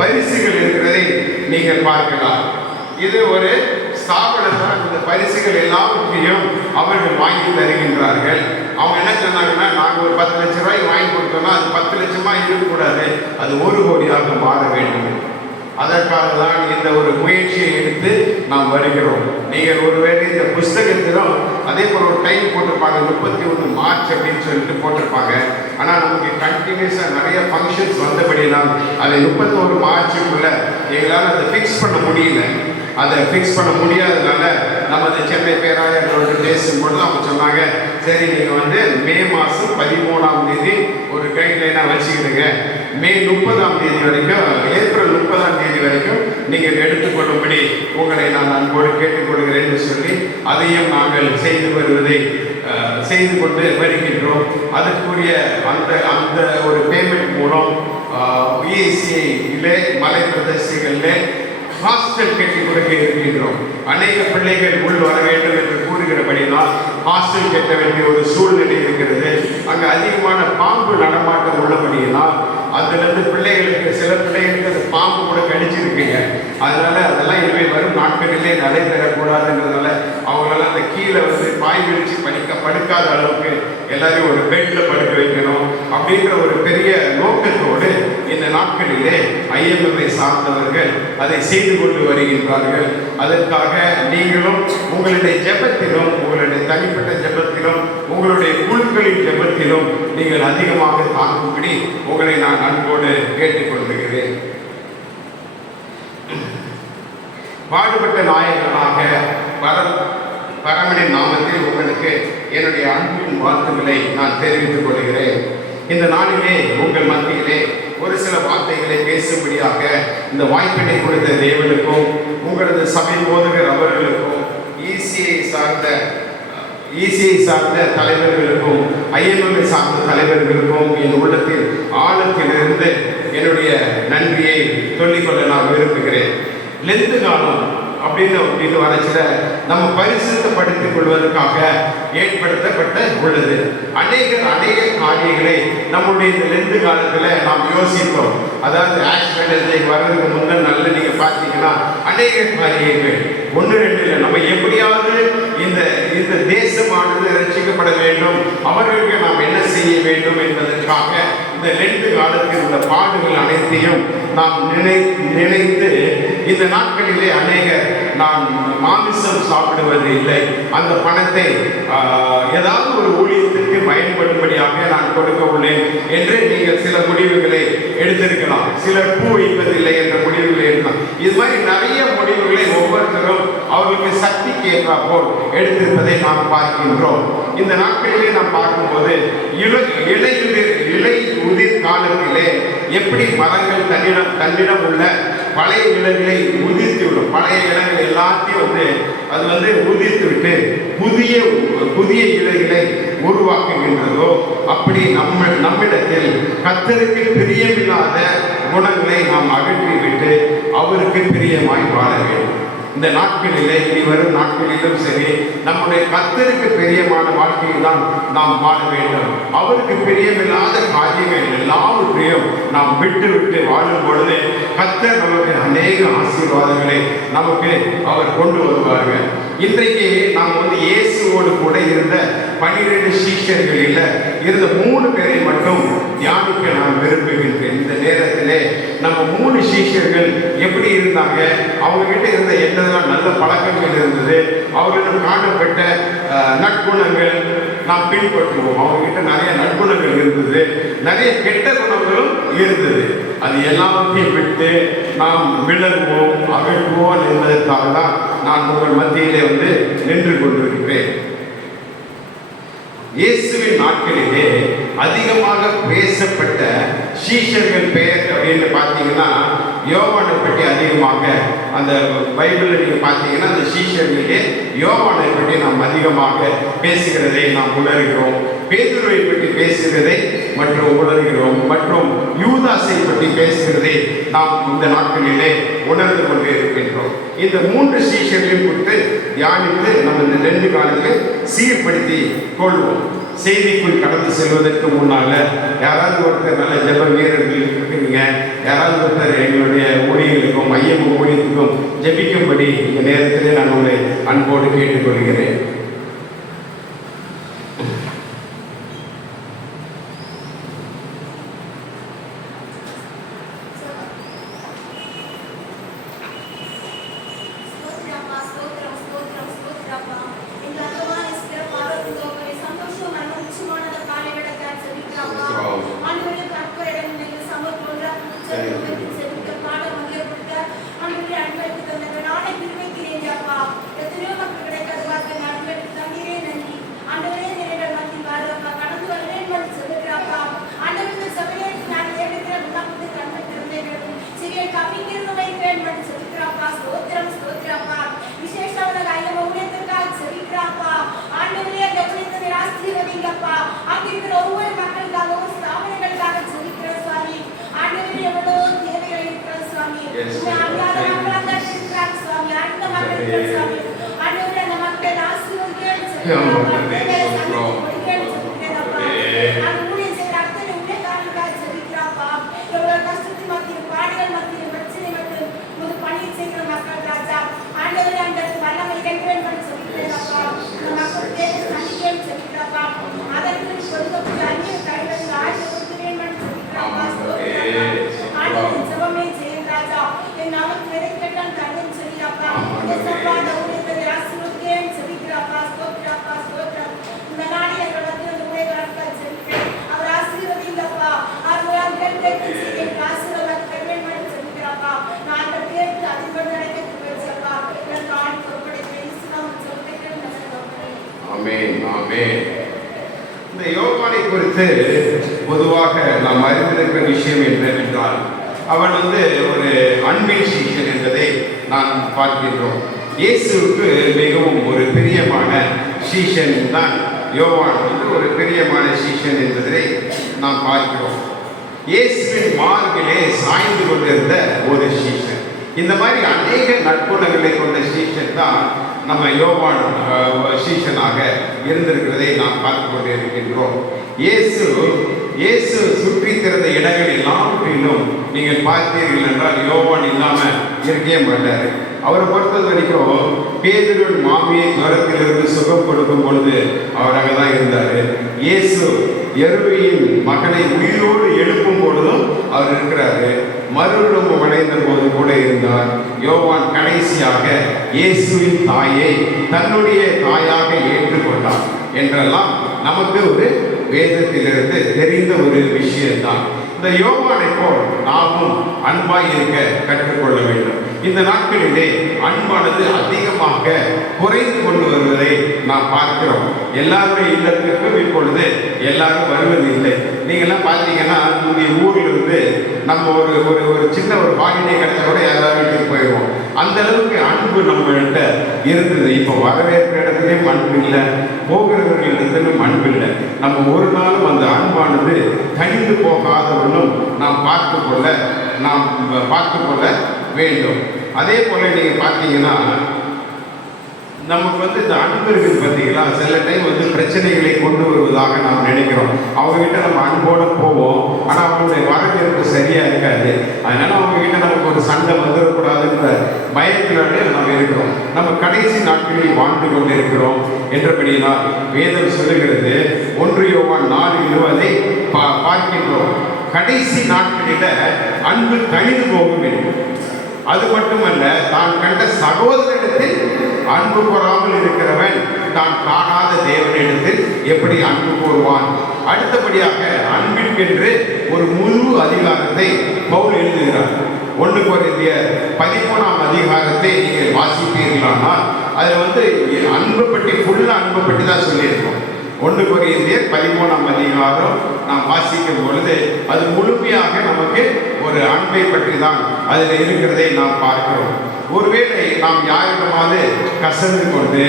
பரிசுகள் இருக்கிறதை நீங்கள் பார்க்கலாம். இது ஒரு ஸ்தாபனத்தால் இந்த பரிசுகள் எல்லாவற்றையும் அவர்கள் வாங்கி தருகின்றார்கள். அவங்க என்ன சொன்னாங்கன்னா, நாங்கள் ஒரு 10 லட்சம் ரூபாய்க்கு வாங்கி கொடுத்தோம்னா அது 10 லட்சமாக இருக்கக்கூடாது, அது 1 கோடியாக மாற வேண்டும். அதற்காக தான் இந்த ஒரு முயற்சியை எடுத்து நாம் வருகிறோம். நீங்கள் ஒருவேளை இந்த புஸ்தகத்திலும் அதே போல் ஒரு டைம் போட்டிருப்பாங்க, 31 மார்ச் அப்படின்னு சொல்லிட்டு போட்டிருப்பாங்க. ஆனால் நமக்கு கண்டினியூஸாக நிறைய ஃபங்க்ஷன்ஸ் வந்தபடினால் அதை 31 மார்ச்சுக்குள்ள எங்களால் அதை ஃபிக்ஸ் பண்ண முடியல. அதை ஃபிக்ஸ் பண்ண முடியாததுனால நம்ம அந்த சென்னை பேராயர்களோடு பேசும்பொழுது அவங்க சொன்னாங்க, சரி நீங்கள் வந்து மே மாதம் 13ஆம் தேதி ஒரு கைட்லைனாக வச்சுக்கிடுங்க, மே 30ஆம் தேதி வரைக்கும், ஏப்ரல் 30ஆம் தேதி வரைக்கும் நீங்கள் எடுத்துக்கொள்ளும்படி உங்களை நான் அன்போடு கேட்டுக்கொள்கிறேன் என்று சொல்லி அதையும் நாங்கள் செய்து கொண்டு வருகின்றோம். அதற்குரிய அந்த ஒரு பேமெண்ட் மூலம் ECIலே மலை பிரதேசங்களிலே ஹாஸ்டல் கட்டி கொடுக்க இருக்கின்றோம். அநேக பிள்ளைகள் உள் வர வேண்டும் என்று கூறுகிறபடினால் ஹாஸ்டல் கட்ட வேண்டிய ஒரு சூழ்நிலை இருக்கிறது. அங்கே அதிகமான பாம்பு நடமாட்டம் உள்ளபடியினால் அதிலிருந்து பிள்ளைகளுக்கு சில பிள்ளைகளுக்கு அந்த பாம்பு கூட கடிச்சிருக்குங்க. அதனால அதெல்லாம் இனிமேல் வரும் நாட்களிலே நடைபெறக்கூடாதுன்றதுனால அவங்களால அந்த கீழே வந்து பாய் விரிச்சு படுக்காத அளவுக்கு எல்லாரையும் ஒரு பெட்டில் படுக்க வைக்கணும் அப்படின்ற ஒரு பெரிய நோக்கத்தோடு இந்த நாட்களிலே IMMஐ சார்ந்தவர்கள் அதை செய்து கொண்டு வருகின்றார்கள். அதற்காக நீங்களும் உங்களுடைய ஜெபத்திலும், உங்களுடைய தனிப்பட்ட ஜெபத்திலும், உங்களுடைய குழுக்களின் ஜெபத்திலும் நீங்கள் அதிகமாக தாக்கும்படி உங்களை நான் அன்போடு கேட்டுக்கொள்கிறேன். பாடுபட்ட நாயகனாக பரமனின் நாமத்தில் உங்களுக்கு என்னுடைய அன்பின் வாழ்த்துக்களை நான் தெரிவித்துக் கொள்கிறேன். இந்த நாளிலே உங்கள் மத்தியிலே ஒரு சில வார்த்தைகளை பேசும்படியாக இந்த வாய்ப்பினை கொடுத்த தேவனுக்கும், உங்களது சபை போதகர் அவர்களுக்கும், ECI சார்ந்த தலைவர்களுக்கும், IMM சார்ந்த தலைவர்களுக்கும் என் உள்ளத்தில் ஆழத்திலிருந்து என்னுடைய நன்றியை சொல்லிக்கொள்ள நான் விரும்புகிறேன். லெந்து காலம் அப்படின்னு வரச்சில நம்ம பரிசுத்தப்படுத்திக் கொள்வதற்காக ஏற்படுத்தப்பட்ட உள்ளது. அநேக காரியங்களை நம்முடைய இந்த லெந்து காலத்துல நாம் யோசிப்போம். அதாவது ஆஷ் வெட்னஸ்டே வர்றதுக்கு முன்ன நல்ல நீங்க பார்த்தீங்கன்னா அநேக காரியங்கள் 1-2 இல்லை, நம்ம எப்படியாவது இந்த தேசமானது ரட்சிக்கப்பட வேண்டும், அவர்களுக்கு நாம் என்ன செய்ய வேண்டும் என்பதற்காக இந்த லெந்து காலத்தில் உள்ள பாடுகள் அனைத்தையும் நாம் நினைத்து இந்த நாட்களிலே அநேக நான் மாமிசம் சாப்பிடுவது இல்லை, அந்த பணத்தை ஏதாவது ஒரு ஊழியத்திற்கு பயன்படும்படியாக நான் கொடுக்க உள்ளேன் என்று நீங்கள் சில முடிவுகளை எடுத்திருக்கலாம். சிலர் பூ வைப்பதில்லை என்ற முடிவுகளை எடுக்கலாம். இது மாதிரி நிறைய முடிவுகளை ஒவ்வொருத்தரும் அவர்களுக்கு சக்திக்கு ஏற்றாற்போல் எடுத்திருப்பதை நாம் பார்க்கின்றோம். இந்த நாட்களிலே நாம் பார்க்கும்போது இலை உதிர் காலத்திலே எப்படி மரங்கள் தன்னிடம் உள்ள பழைய இலைகளை உதிர்த்துவிடும், பழைய இலைகள் எல்லாத்தையும் அது உதிர்த்து விட்டு புதிய இலைகளை உருவாக்குகின்றதோ, அப்படி நம்மிடத்தில் கர்த்தருக்கு பிரியமில்லாத குணங்களை நாம் அகற்றிவிட்டு அவருக்கு பிரியமாய் வாழ வேண்டும். இந்த நாட்களிலே, இனி வரும் நாட்களிலும் சரி, நம்முடைய கர்த்தருக்கு பிரியமான வாழ்க்கையை தான் நாம் வாழ வேண்டும். அவருக்கு பிரியமில்லாத காரியங்கள் எல்லாவற்றையும் நாம் விட்டு வாழும் பொழுது கர்த்தர் நமக்கு அநேக ஆசீர்வாதங்களை நமக்கு அவர் கொண்டு வருவார்கள். இன்றைக்கு நாம் இயேசுவோடு கூட இருந்த 12 சீஷர்களில் இருந்த 3 பேரை மட்டும் தியானிக்க நான் விரும்புகின்றேன். இந்த நேரத்திலே நம்ம 3 சீஷர்கள் எப்படி இருந்தாங்க, அவங்க கிட்ட இருந்த என்னெல்லாம் நல்ல பழக்கங்கள் இருந்தது, அவர்களிடம் காணப்பட்ட நற்குணங்கள் நாம் பின்பற்றுவோம். அவங்க கிட்ட நிறைய நற்குணங்கள் இருந்தது, நிறைய கெட்ட குணங்களும் இருந்தது. அது எல்லாத்தையும் விட்டு நாம் விலகுவோம், அகற்றுவோம் என்பதற்காக தான் நான் உங்கள் மத்தியிலே நின்று கொண்டிருக்கிறேன். இயேசுவின் நாட்களிலே அதிகமாக பேசப்பட்ட சீஷர்கள் பெயர் அப்படின்னு பார்த்தீங்கன்னா, யோவானை பற்றி அதிகமாக அந்த பைபிளில் நீங்கள் பார்த்தீங்கன்னா, அந்த சீஷர்களிலே யோவானை பற்றி நாம் அதிகமாக பேசுகிறதை நாம் உணர்கிறோம். பேதுருவை பற்றி பேசுகிறதை மற்றும் உணர்கிறோம், மற்றும் யூதாசை பற்றி பேசுகிறதை நாம் இந்த நாட்களிலே உணர்ந்து கொண்டு இருக்கின்றோம். இந்த 3 சீஷர்களையும் குறித்து தியானித்து நம்ம இந்த 2 காலத்தில் சீர்படுத்தி கொள்வோம். செய்திக்குள் கடந்து செல்வதற்கு முன்னால யாராவது ஒருத்தர் நல்ல ஜெப வீரர்கள் இருக்கிறீங்க, யாராவது ஒருத்தர் எங்களுடைய ஊழியர்களுக்கும் ஐயப்ப ஊழியத்துக்கும் ஜெபிக்கும்படி இந்த நேரத்திலே நான் உங்களை அன்போடு கேட்டுக்கொள்கிறேன். இந்த யோவானை குறித்து பொதுவாக நாம் அறிந்திருக்கிற விஷயம் என்னவென்றால், அவன் ஒரு அன்பின் சீஷன் என்பதை நான் பார்க்கின்றோம். இயேசுவுக்கு மிகவும் ஒரு பிரியமான சீஷன் தான் யோவான். ஒரு பிரியமான சீஷன் என்பதை நாம் பார்க்கிறோம். இயேசுவின் மார்பிலே சாய்ந்து கொண்டிருந்த ஒரு சீஷன். இந்த மாதிரி அநேக நற்குணங்களை கொண்ட சீஷன் தான் நம்ம யோவான் சீஷனாக இருந்திருக்கிறதை நாம் பார்த்து கொண்டு இருக்கின்றோம். இயேசு சுற்றி திறந்த இடங்கள் எல்லாவற்றிலும் நீங்கள் பார்த்தீர்கள் என்றால் யோவான் இல்லாமல் இருக்கவே மாட்டார். அவரை பொறுத்தது வரைக்கும் பேதுருவின் மாமியை ஜுரத்திலிருந்து சுகம் கொடுக்கும் பொழுது அவர் அங்கே தான் இருந்தார். இயேசு எருவியின் மகனை உயிரோடு எழுப்பும் பொழுதும் அவர் இருக்கிறாரு. மறுரூபம் அடைந்த போது கூட இருந்தார். யோவான் கடைசியாக இயேசுவின் தாயை தன்னுடைய தாயாக ஏற்றுக்கொண்டார் என்றெல்லாம் நமக்கு ஒரு வேதத்திலிருந்து தெரிந்த ஒரு விஷயம்தான். இந்த யோவானை போல் நாமும் அன்பாய் இருக்க கற்றுக்கொள்ள வேண்டும். இந்த நாட்களிலே அன்பானது அதிகமாக குறைந்து கொண்டு வருவதை நாம் பார்க்கிறோம். எல்லாருடைய இல்லத்திற்கும் இப்பொழுது எல்லாரும் வருவது இல்லை. நீங்கள்லாம் பார்த்தீங்கன்னா உங்களுடைய ஊரில் இருந்து நம்ம ஒரு ஒரு ஒரு சின்ன ஒரு ஹாலிடே கிடைச்சா கூட யாராவது வீட்டுக்கு போயிடுவோம். அந்த அளவுக்கு அன்பு நம்மள்கிட்ட இருந்தது. இப்போ வரவேற்கிற இடத்துலையும் அன்பு இல்லை, போகிறவர்களிடத்திலும் அன்பு இல்லை. நம்ம ஒரு நாளும் அந்த அன்பானது கனிந்து போகாதவனும் நாம் பார்த்து கொள்ள வேண்டும். அதே போல நீங்க பார்த்தீங்கன்னா நமக்கு இந்த அன்பு இருக்குது பார்த்தீங்களா, சில டைம் பிரச்சனைகளை கொண்டு வருவதாக நாம் நினைக்கிறோம். அவங்ககிட்ட நம்ம அன்போடு போவோம், ஆனால் அவங்களுடைய வரவேற்பு சரியாக இருக்காது. அதனால அவங்ககிட்ட நமக்கு ஒரு சண்டை வந்துடக்கூடாதுன்ற பயத்தினாலே நாம் இருக்கிறோம். நம்ம கடைசி நாட்களில் வாழ்ந்து கொண்டு இருக்கிறோம் என்றபடியினால் வேதம் சொல்லுகிறது. 1 யோவான் 4:20 பார்க்கின்றோம். கடைசி நாட்களில் அன்பு கழிந்து போகும் என்று. அது மட்டுமல்ல, தான் கண்ட சகோதரனிடத்தில் அன்பு கூறாமல் இருக்கிறவன் தான் காணாத தேவனிடத்தில் எப்படி அன்பு கூறுவான்? அடுத்தபடியாக அன்பிற்கென்று ஒரு முழு அதிகாரத்தை பவுல் எழுதுகிறார். 1 கொரிந்தியர் 13ஆம் அதிகாரத்தை நீங்கள் வாசிப்பீர்களானால் அதில் அன்பு பற்றி ஃபுல்லாக அன்பு பற்றி தான் சொல்லியிருக்கோம். 1 கொரிந்தியர் 13ஆம் அதிகாரம் நாம் வாசிக்கும் பொழுது அது முழுமையாக நமக்கு ஒரு அன்பை பற்றி தான் அதில் இருக்கிறதை நாம் பார்க்கிறோம். ஒருவேளை நாம் யாரிடமாவது கசந்து கொண்டு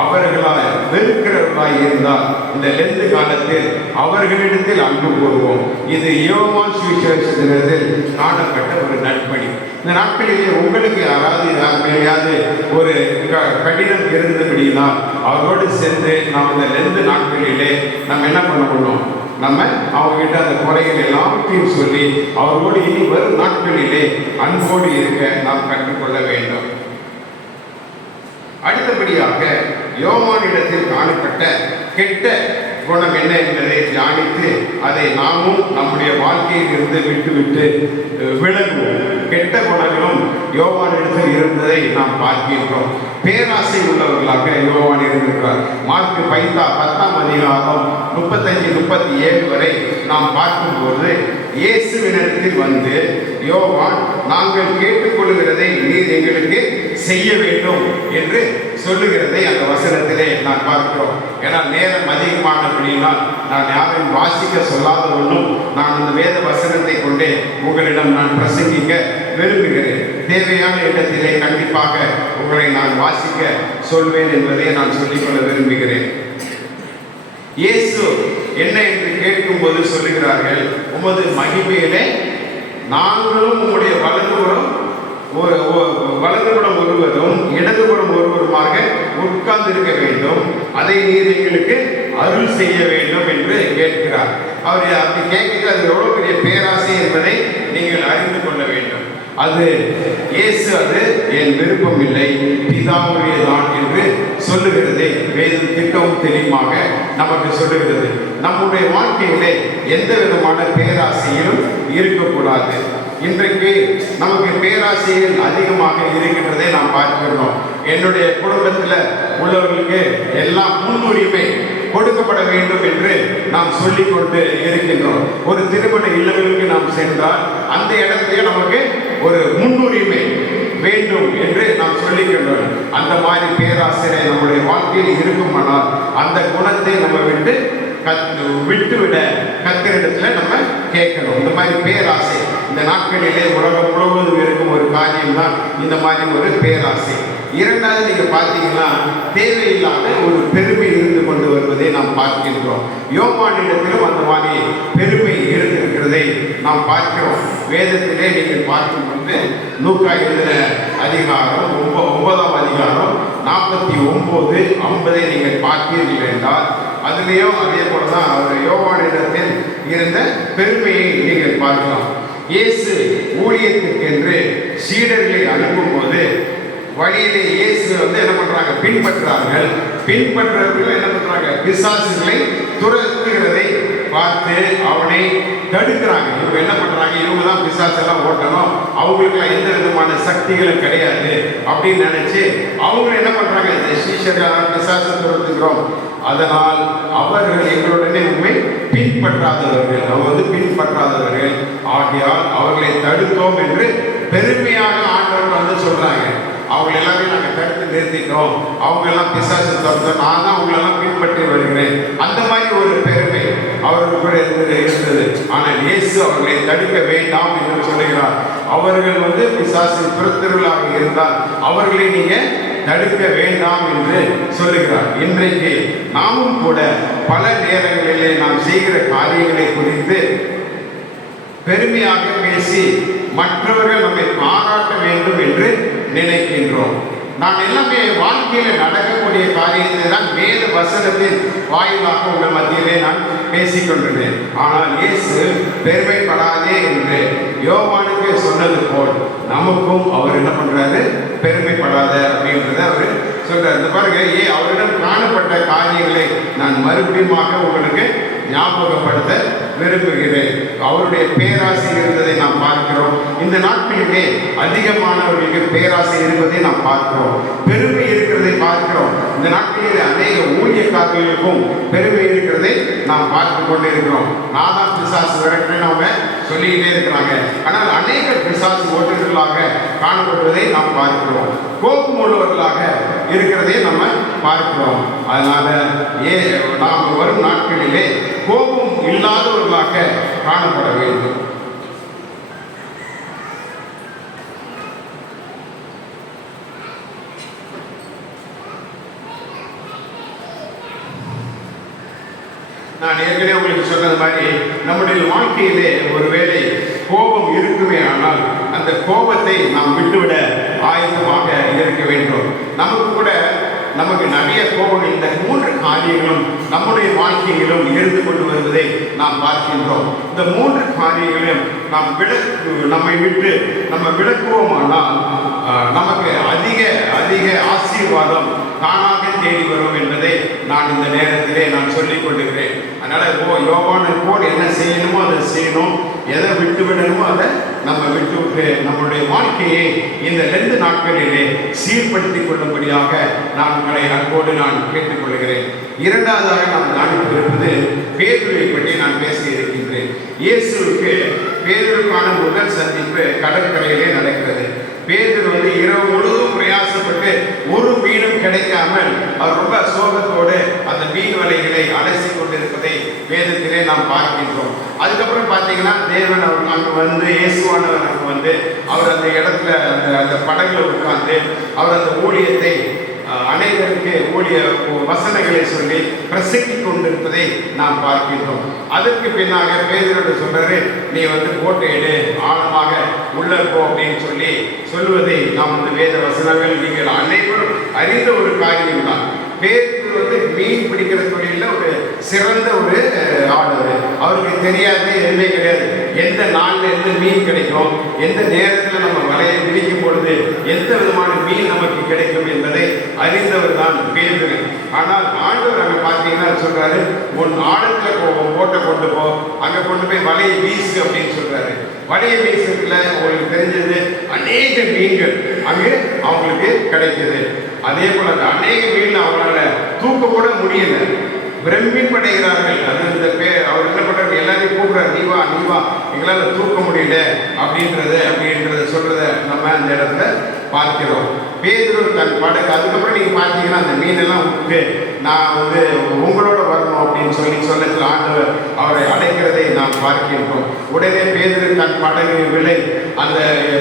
அவர்களால் வெறுக்கிறவர்களாய் இருந்தால் இந்த லெந்து காலத்தில் அவர்களிடத்தில் அன்பு கூறுவோம். இது யோவான் சுவிசேஷத்தில் காணப்பட்ட ஒரு நற்பணி. இந்த நாட்களிலே உங்களுக்கு யாராவது ஒரு கடினம் இருந்தபடினால் அவரோடு சேர்ந்து நாம் இந்த லெந்து நாட்களிலே நம்ம என்ன பண்ணணும்? நம்ம அவங்ககிட்ட அந்த குறைகள் எல்லாவற்றையும் சொல்லி அவரோடு இனி வரும் நாட்களிலே அன்போடு இருக்க நாம் கற்றுக்கொள்ள வேண்டும். அடுத்தபடியாக யோவானிடத்தில் காணப்பட்ட கெட்ட குணம் என்ன என்பதை தியானித்து அதை நாமும் நம்முடைய வாழ்க்கையில் இருந்து விட்டு விலகுவோம். கெட்ட குணங்களும் யோவானிடத்தில் இருந்ததை நாம் பார்க்கின்றோம். பேராசை உள்ளவர்களாக யோவான் இருந்திருக்கிறார். மார்க்கு 10ஆம் அதிகாரம் 35-37 வரை நாம் பார்க்கும்போது இயேசுவினிடத்தில் வந்து யோவான், நாங்கள் கேட்டுக்கொள்கிறதை நீர் எங்களுக்கு செய்ய வேண்டும் என்று சொல்லுகிறதை அந்த வசனத்திலே நான் பார்க்கிறோம். ஏன்னா நேரம் அதிகமானபடினால் நான் யாரையும் வாசிக்க சொல்லாத ஒன்றும் நான் அந்த வேத வசனத்தை கொண்டே உங்களிடம் நான் பிரசங்கிக்க விரும்புகிறேன். தேவையான இடத்திலே கண்டிப்பாக உங்களை நான் வாசிக்க சொல்வேன் என்பதை நான் சொல்லிக்கொள்ள விரும்புகிறேன். இயேசு என்ன என்று கேட்கும்போது சொல்லுகிறார்கள், உமது மகிமையிலே நாங்களும் உம்முடைய வலதுபுறம் ஒருவரும் இடதுபுறம் ஒருவருமாக உட்கார்ந்திருக்க வேண்டும், அதை நீர் எங்களுக்கு அருள் செய்ய வேண்டும் என்று கேட்கிறார். அவர் அப்படி கேட்கிறது அது எவ்வளவு பெரிய பேராசை என்பதை நீங்கள் அறிந்து கொள்ள வேண்டும். அது இயேசு என் விருப்பம் இல்லை, பிதாவுடையதான் என்று சொல்லுகிறதை வேதம் திட்டமும் தெளிவாக நமக்கு சொல்லுகிறது. நம்முடைய வாழ்க்கையிலே எந்த விதமான பேராசையிலும் இருக்கக்கூடாது. இன்றைக்கு நமக்கு பேராசைகள் அதிகமாக இருக்கின்றதை நாம் பார்க்கிறோம். என்னுடைய குடும்பத்தில் உள்ளவர்களுக்கு எல்லாம் முன்னுரிமை கொடுக்கப்பட வேண்டும் என்று நாம் சொல்லிக்கொண்டு இருக்கின்றோம். ஒரு திருமண இல்லங்களுக்கு நாம் சென்றால் அந்த இடத்துல நமக்கு ஒரு முன்னுரிமை வேண்டும் என்று நாம் சொல்லிக்கின்றோம். அந்த மாதிரி பேராசை நம்முடைய வாழ்க்கையில் இருக்குமானால் அந்த குணத்தை நம்ம விட்டுவிட கத்திரிடத்துல நம்ம கேட்கணும். இந்த மாதிரி பேராசை இந்த நாட்களிலே உலகம் முழுவதும் இருக்கும் ஒரு காரியம் தான் இந்த மாதிரி ஒரு பேராசை. இரண்டாவது நீங்க பார்த்தீங்கன்னா தேவையில்லாத ஒரு பெருமை இருந்து கொண்டு வருவதை நாம் பார்க்கின்றோம். யோவானிடத்திலும் அந்த மாதிரி பெருமை இருந்திருக்கிறதை நாம் பார்க்கிறோம். வேதத்திலே நீங்கள் பார்க்கும்போது லூக்கா எழுதின அதிகாரம் 9ஆம் அதிகாரம் 49-50 நீங்கள் பார்த்தீர்கள் என்றால் அதுலேயும் அதே போல தான் அவர் யோவானிடத்தில் இருந்த பெருமையை நீங்கள் பார்க்கலாம். இயேசு ஊழியத்துக்கு என்று சீடர்களை அனுப்பும்போது வழியிலே இயேசு என்ன பண்றாங்க? பின்பற்றுறவர்கள் என்ன பண்றாங்க? பிசாசுகளை துரத்துகிறதை பார்த்து அவனை தடுக்கிறாங்க. இவங்க என்ன பண்றாங்க, இவங்க தான் பிசாசெல்லாம் ஓட்டணும், அவங்களுக்குலாம் எந்த விதமான சக்திகளும் கிடையாது அப்படின்னு நினைச்சு அவங்க என்ன பண்றாங்க, இந்த சீஷர்கள் பிசாசை துரத்துகிறோம், அதனால் அவர்கள் எங்களுடனே உண்மை பின்பற்றாதவர்கள், அவங்க பின்பற்றாதவர்கள் ஆகையால் அவர்களை தடுத்தோம் என்று பெருமையாக ஆண்டவர் சொல்றாங்க. அவங்க எல்லாரையும் நாங்கள் தடுத்து நிறுத்திட்டோம், அவங்க எல்லாம் பிசாசு தடுத்தோம், நான் தான் அவங்களெல்லாம் பின்பற்றி வருகிறேன், அந்த மாதிரி ஒரு பெருமை அவர்கள் கூட இருந்தது. ஆனால் இயேசு அவர்களை தடுக்க வேண்டாம் என்று சொல்லுகிறார். அவர்கள் பிசாசின் பிறத்திருளாக இருந்தால் அவர்களை நீங்க தடுக்க வேண்டாம் என்று சொல்லுகிறார். இன்றைக்கு நாமும் கூட பல நேரங்களிலே நாம் செய்கிற காரியங்களை குறித்து பெருமையாக பேசி மற்றவர்கள் நம்மை பாராட்ட வேண்டும் என்று நினைக்கின்றோம். நாம் எல்லாமே வாழ்க்கையில் நடக்கக்கூடிய காரியத்தை தான் வேத வசனத்தின் வாயிலாக உங்கள் மத்தியிலே நான் பேசிக்கொண்டிருந்தேன். ஆனால் இயேசு பெருமைப்படாதே என்று யோவானுக்கு சொன்னது போல் நமக்கும் அவர் என்ன பண்றாரு, பெருமைப்படாத அப்படின்றத அவர் சொல்றாரு. இந்த பாருங்க, அவரிடம் காணப்பட்ட காரியங்களை நான் மறுபடியும் உங்களுக்கு ஞாபகப்படுத்த விரும்புகிறேன். அவருடைய பேராசை இருந்ததை நாம் பார்க்கிறோம். இந்த நாட்களிலே அதிகமானவர்களுக்கு பேராசை இருப்பதை நாம் பார்க்கிறோம், பெருமை இருக்கிறதை பார்க்கிறோம். இந்த நாட்களிலே அநேக ஊழியக்காரர்களுக்கும் பெருமை இருக்கிறதை நாம் பார்த்து கொண்டு இருக்கிறோம். நான் தான் பிசாசு விரட்டுன்னு அவங்க சொல்லிக்கிட்டே இருக்கிறாங்க. ஆனால் அநேக பிசாசு ஓட்டுநர்களாக காணப்படுவதை நாம் பார்க்கிறோம், கோபம் உள்ளவர்களாக இருக்கிறதை நம்ம பார்க்கிறோம். அதனால நாம் வரும் நாட்களிலே கோபம் இல்லாதவர்களாக காணப்பட வேண்டும். நான் ஏற்கனவே உங்களுக்கு சொன்னது மாதிரி நம்முடைய வாழ்க்கையிலே ஒருவேளை கோபம் இருக்குமே ஆனால் அந்த கோபத்தை நாம் விட்டுவிட ஆயத்தமாக இருக்க வேண்டும். நமக்கு நிறைய கோபம் இந்த 3 காரியங்களும் நம்முடைய வாழ்க்கையிலும் இருந்து கொண்டு வருவதை நாம் பார்க்கின்றோம். இந்த 3 காரியங்களையும் நம்மை விட்டு நம்ம விளக்குவோமானால் நமக்கு அதிக ஆசீர்வாதம் தானாக தேடி வரும் என்பதை நான் இந்த நேரத்திலே நான் சொல்லிக் கொண்டிருக்கிறேன். அதனால யோவானை போல் என்ன செய்யணுமோ அதை செய்யணும், எதை விட்டு விடணுமோ அதை நம்ம விட்டு நம்முடைய வாழ்க்கையை இந்த 2 நாட்களிலே சீர்படுத்திக் கொள்ளும்படியாக நான் உங்களை அன்போடு நான் கேட்டுக்கொள்கிறேன். இரண்டாவதாக நாம் தியானித்திருப்பது பேதுருவை பற்றி நான் பேசி இருக்கின்றேன். இயேசுவுக்கு பேதுருக்கான முதல் சந்திப்பு கடற்கரையிலே நடக்கிறது. பேதுரு இரவு முழுவதும் பிரயாசப்பட்டு ஒரு மீனும் கிடைக்காமல் அவர் ரொம்ப சோகத்தோடு அந்த மீன் வலைகளை அலசி கொண்டிருப்பதை வேதத்திலே நாம் பார்க்கின்றோம். அதுக்கப்புறம் பார்த்தீங்கன்னா தேவன் அவர் அங்கு இயேசுவானவர் அங்கு அவர் அந்த இடத்துல அந்த படகுல உட்கார்ந்து அவர் அந்த ஊழியத்தை அனைவருக்கு ஊழிய வசனங்களை சொல்லி பிரசங்கி கொண்டிருப்பதை நாம் பார்க்கின்றோம். அதற்கு பின்னாக பேதுரு சொல்றாரு, நீ போட்டை எடு, ஆழமாக உள்ள போ அப்படின்னு சொல்லுவதை நாம் வேத வசனங்கள் நீங்கள் அனைவரும் அறிந்த ஒரு காரியம் தான். பேதுரு மீன் பிடிக்கிற தொழில ஒரு சிறந்த ஒரு ஆளு. அவருக்கு தெரியாது, எதுவுமே கிடையாது, எந்த நாள்ல எந்த மீன் கிடைக்கும், எந்த நேரத்தில் நம்ம வலையை பிடிக்கும் பொழுது எந்த விதமான மீன் நமக்கு கிடைக்கும் என்பதை அறிந்தவர் தான் பேதுரு. ஆனால் ஆண்டவர் அங்கே பார்த்தீங்கன்னா சொல்றாரு, உன் ஆழத்துல போட்டை கொண்டு போ, அங்க கொண்டு போய் வலையை வீசு அப்படின்னு சொல்றாரு. வலையை வீசுறதுல உங்களுக்கு தெரிஞ்சது அநேக மீன்கள் அங்கே அவங்களுக்கு கிடைக்குது. அதே போல அந்த அநேக மீன் அவங்களால தூக்க கூட முடியல, பிரமிப்படைகிறார்கள். அது அவர் என்ன பண்றாரு, எல்லாரையும் கூப்பிடுறாரு, நீ வா எங்களால் தூக்க முடியல அப்படின்றத சொல்றத நம்ம அந்த இடத்துல பார்க்கிறோம். பேதுரு தன் படகு, அதுக்கப்புறம் நீங்க பார்த்தீங்கன்னா அந்த மீனெல்லாம் விட்டு நான் உங்களோட வரணும் அப்படின்னு சொல்லத்தில் ஆண்டவர் அவரை அழைக்கிறதை நாம் பார்க்கின்றோம். உடனே பேதுரு தன் படகு விலை அந்த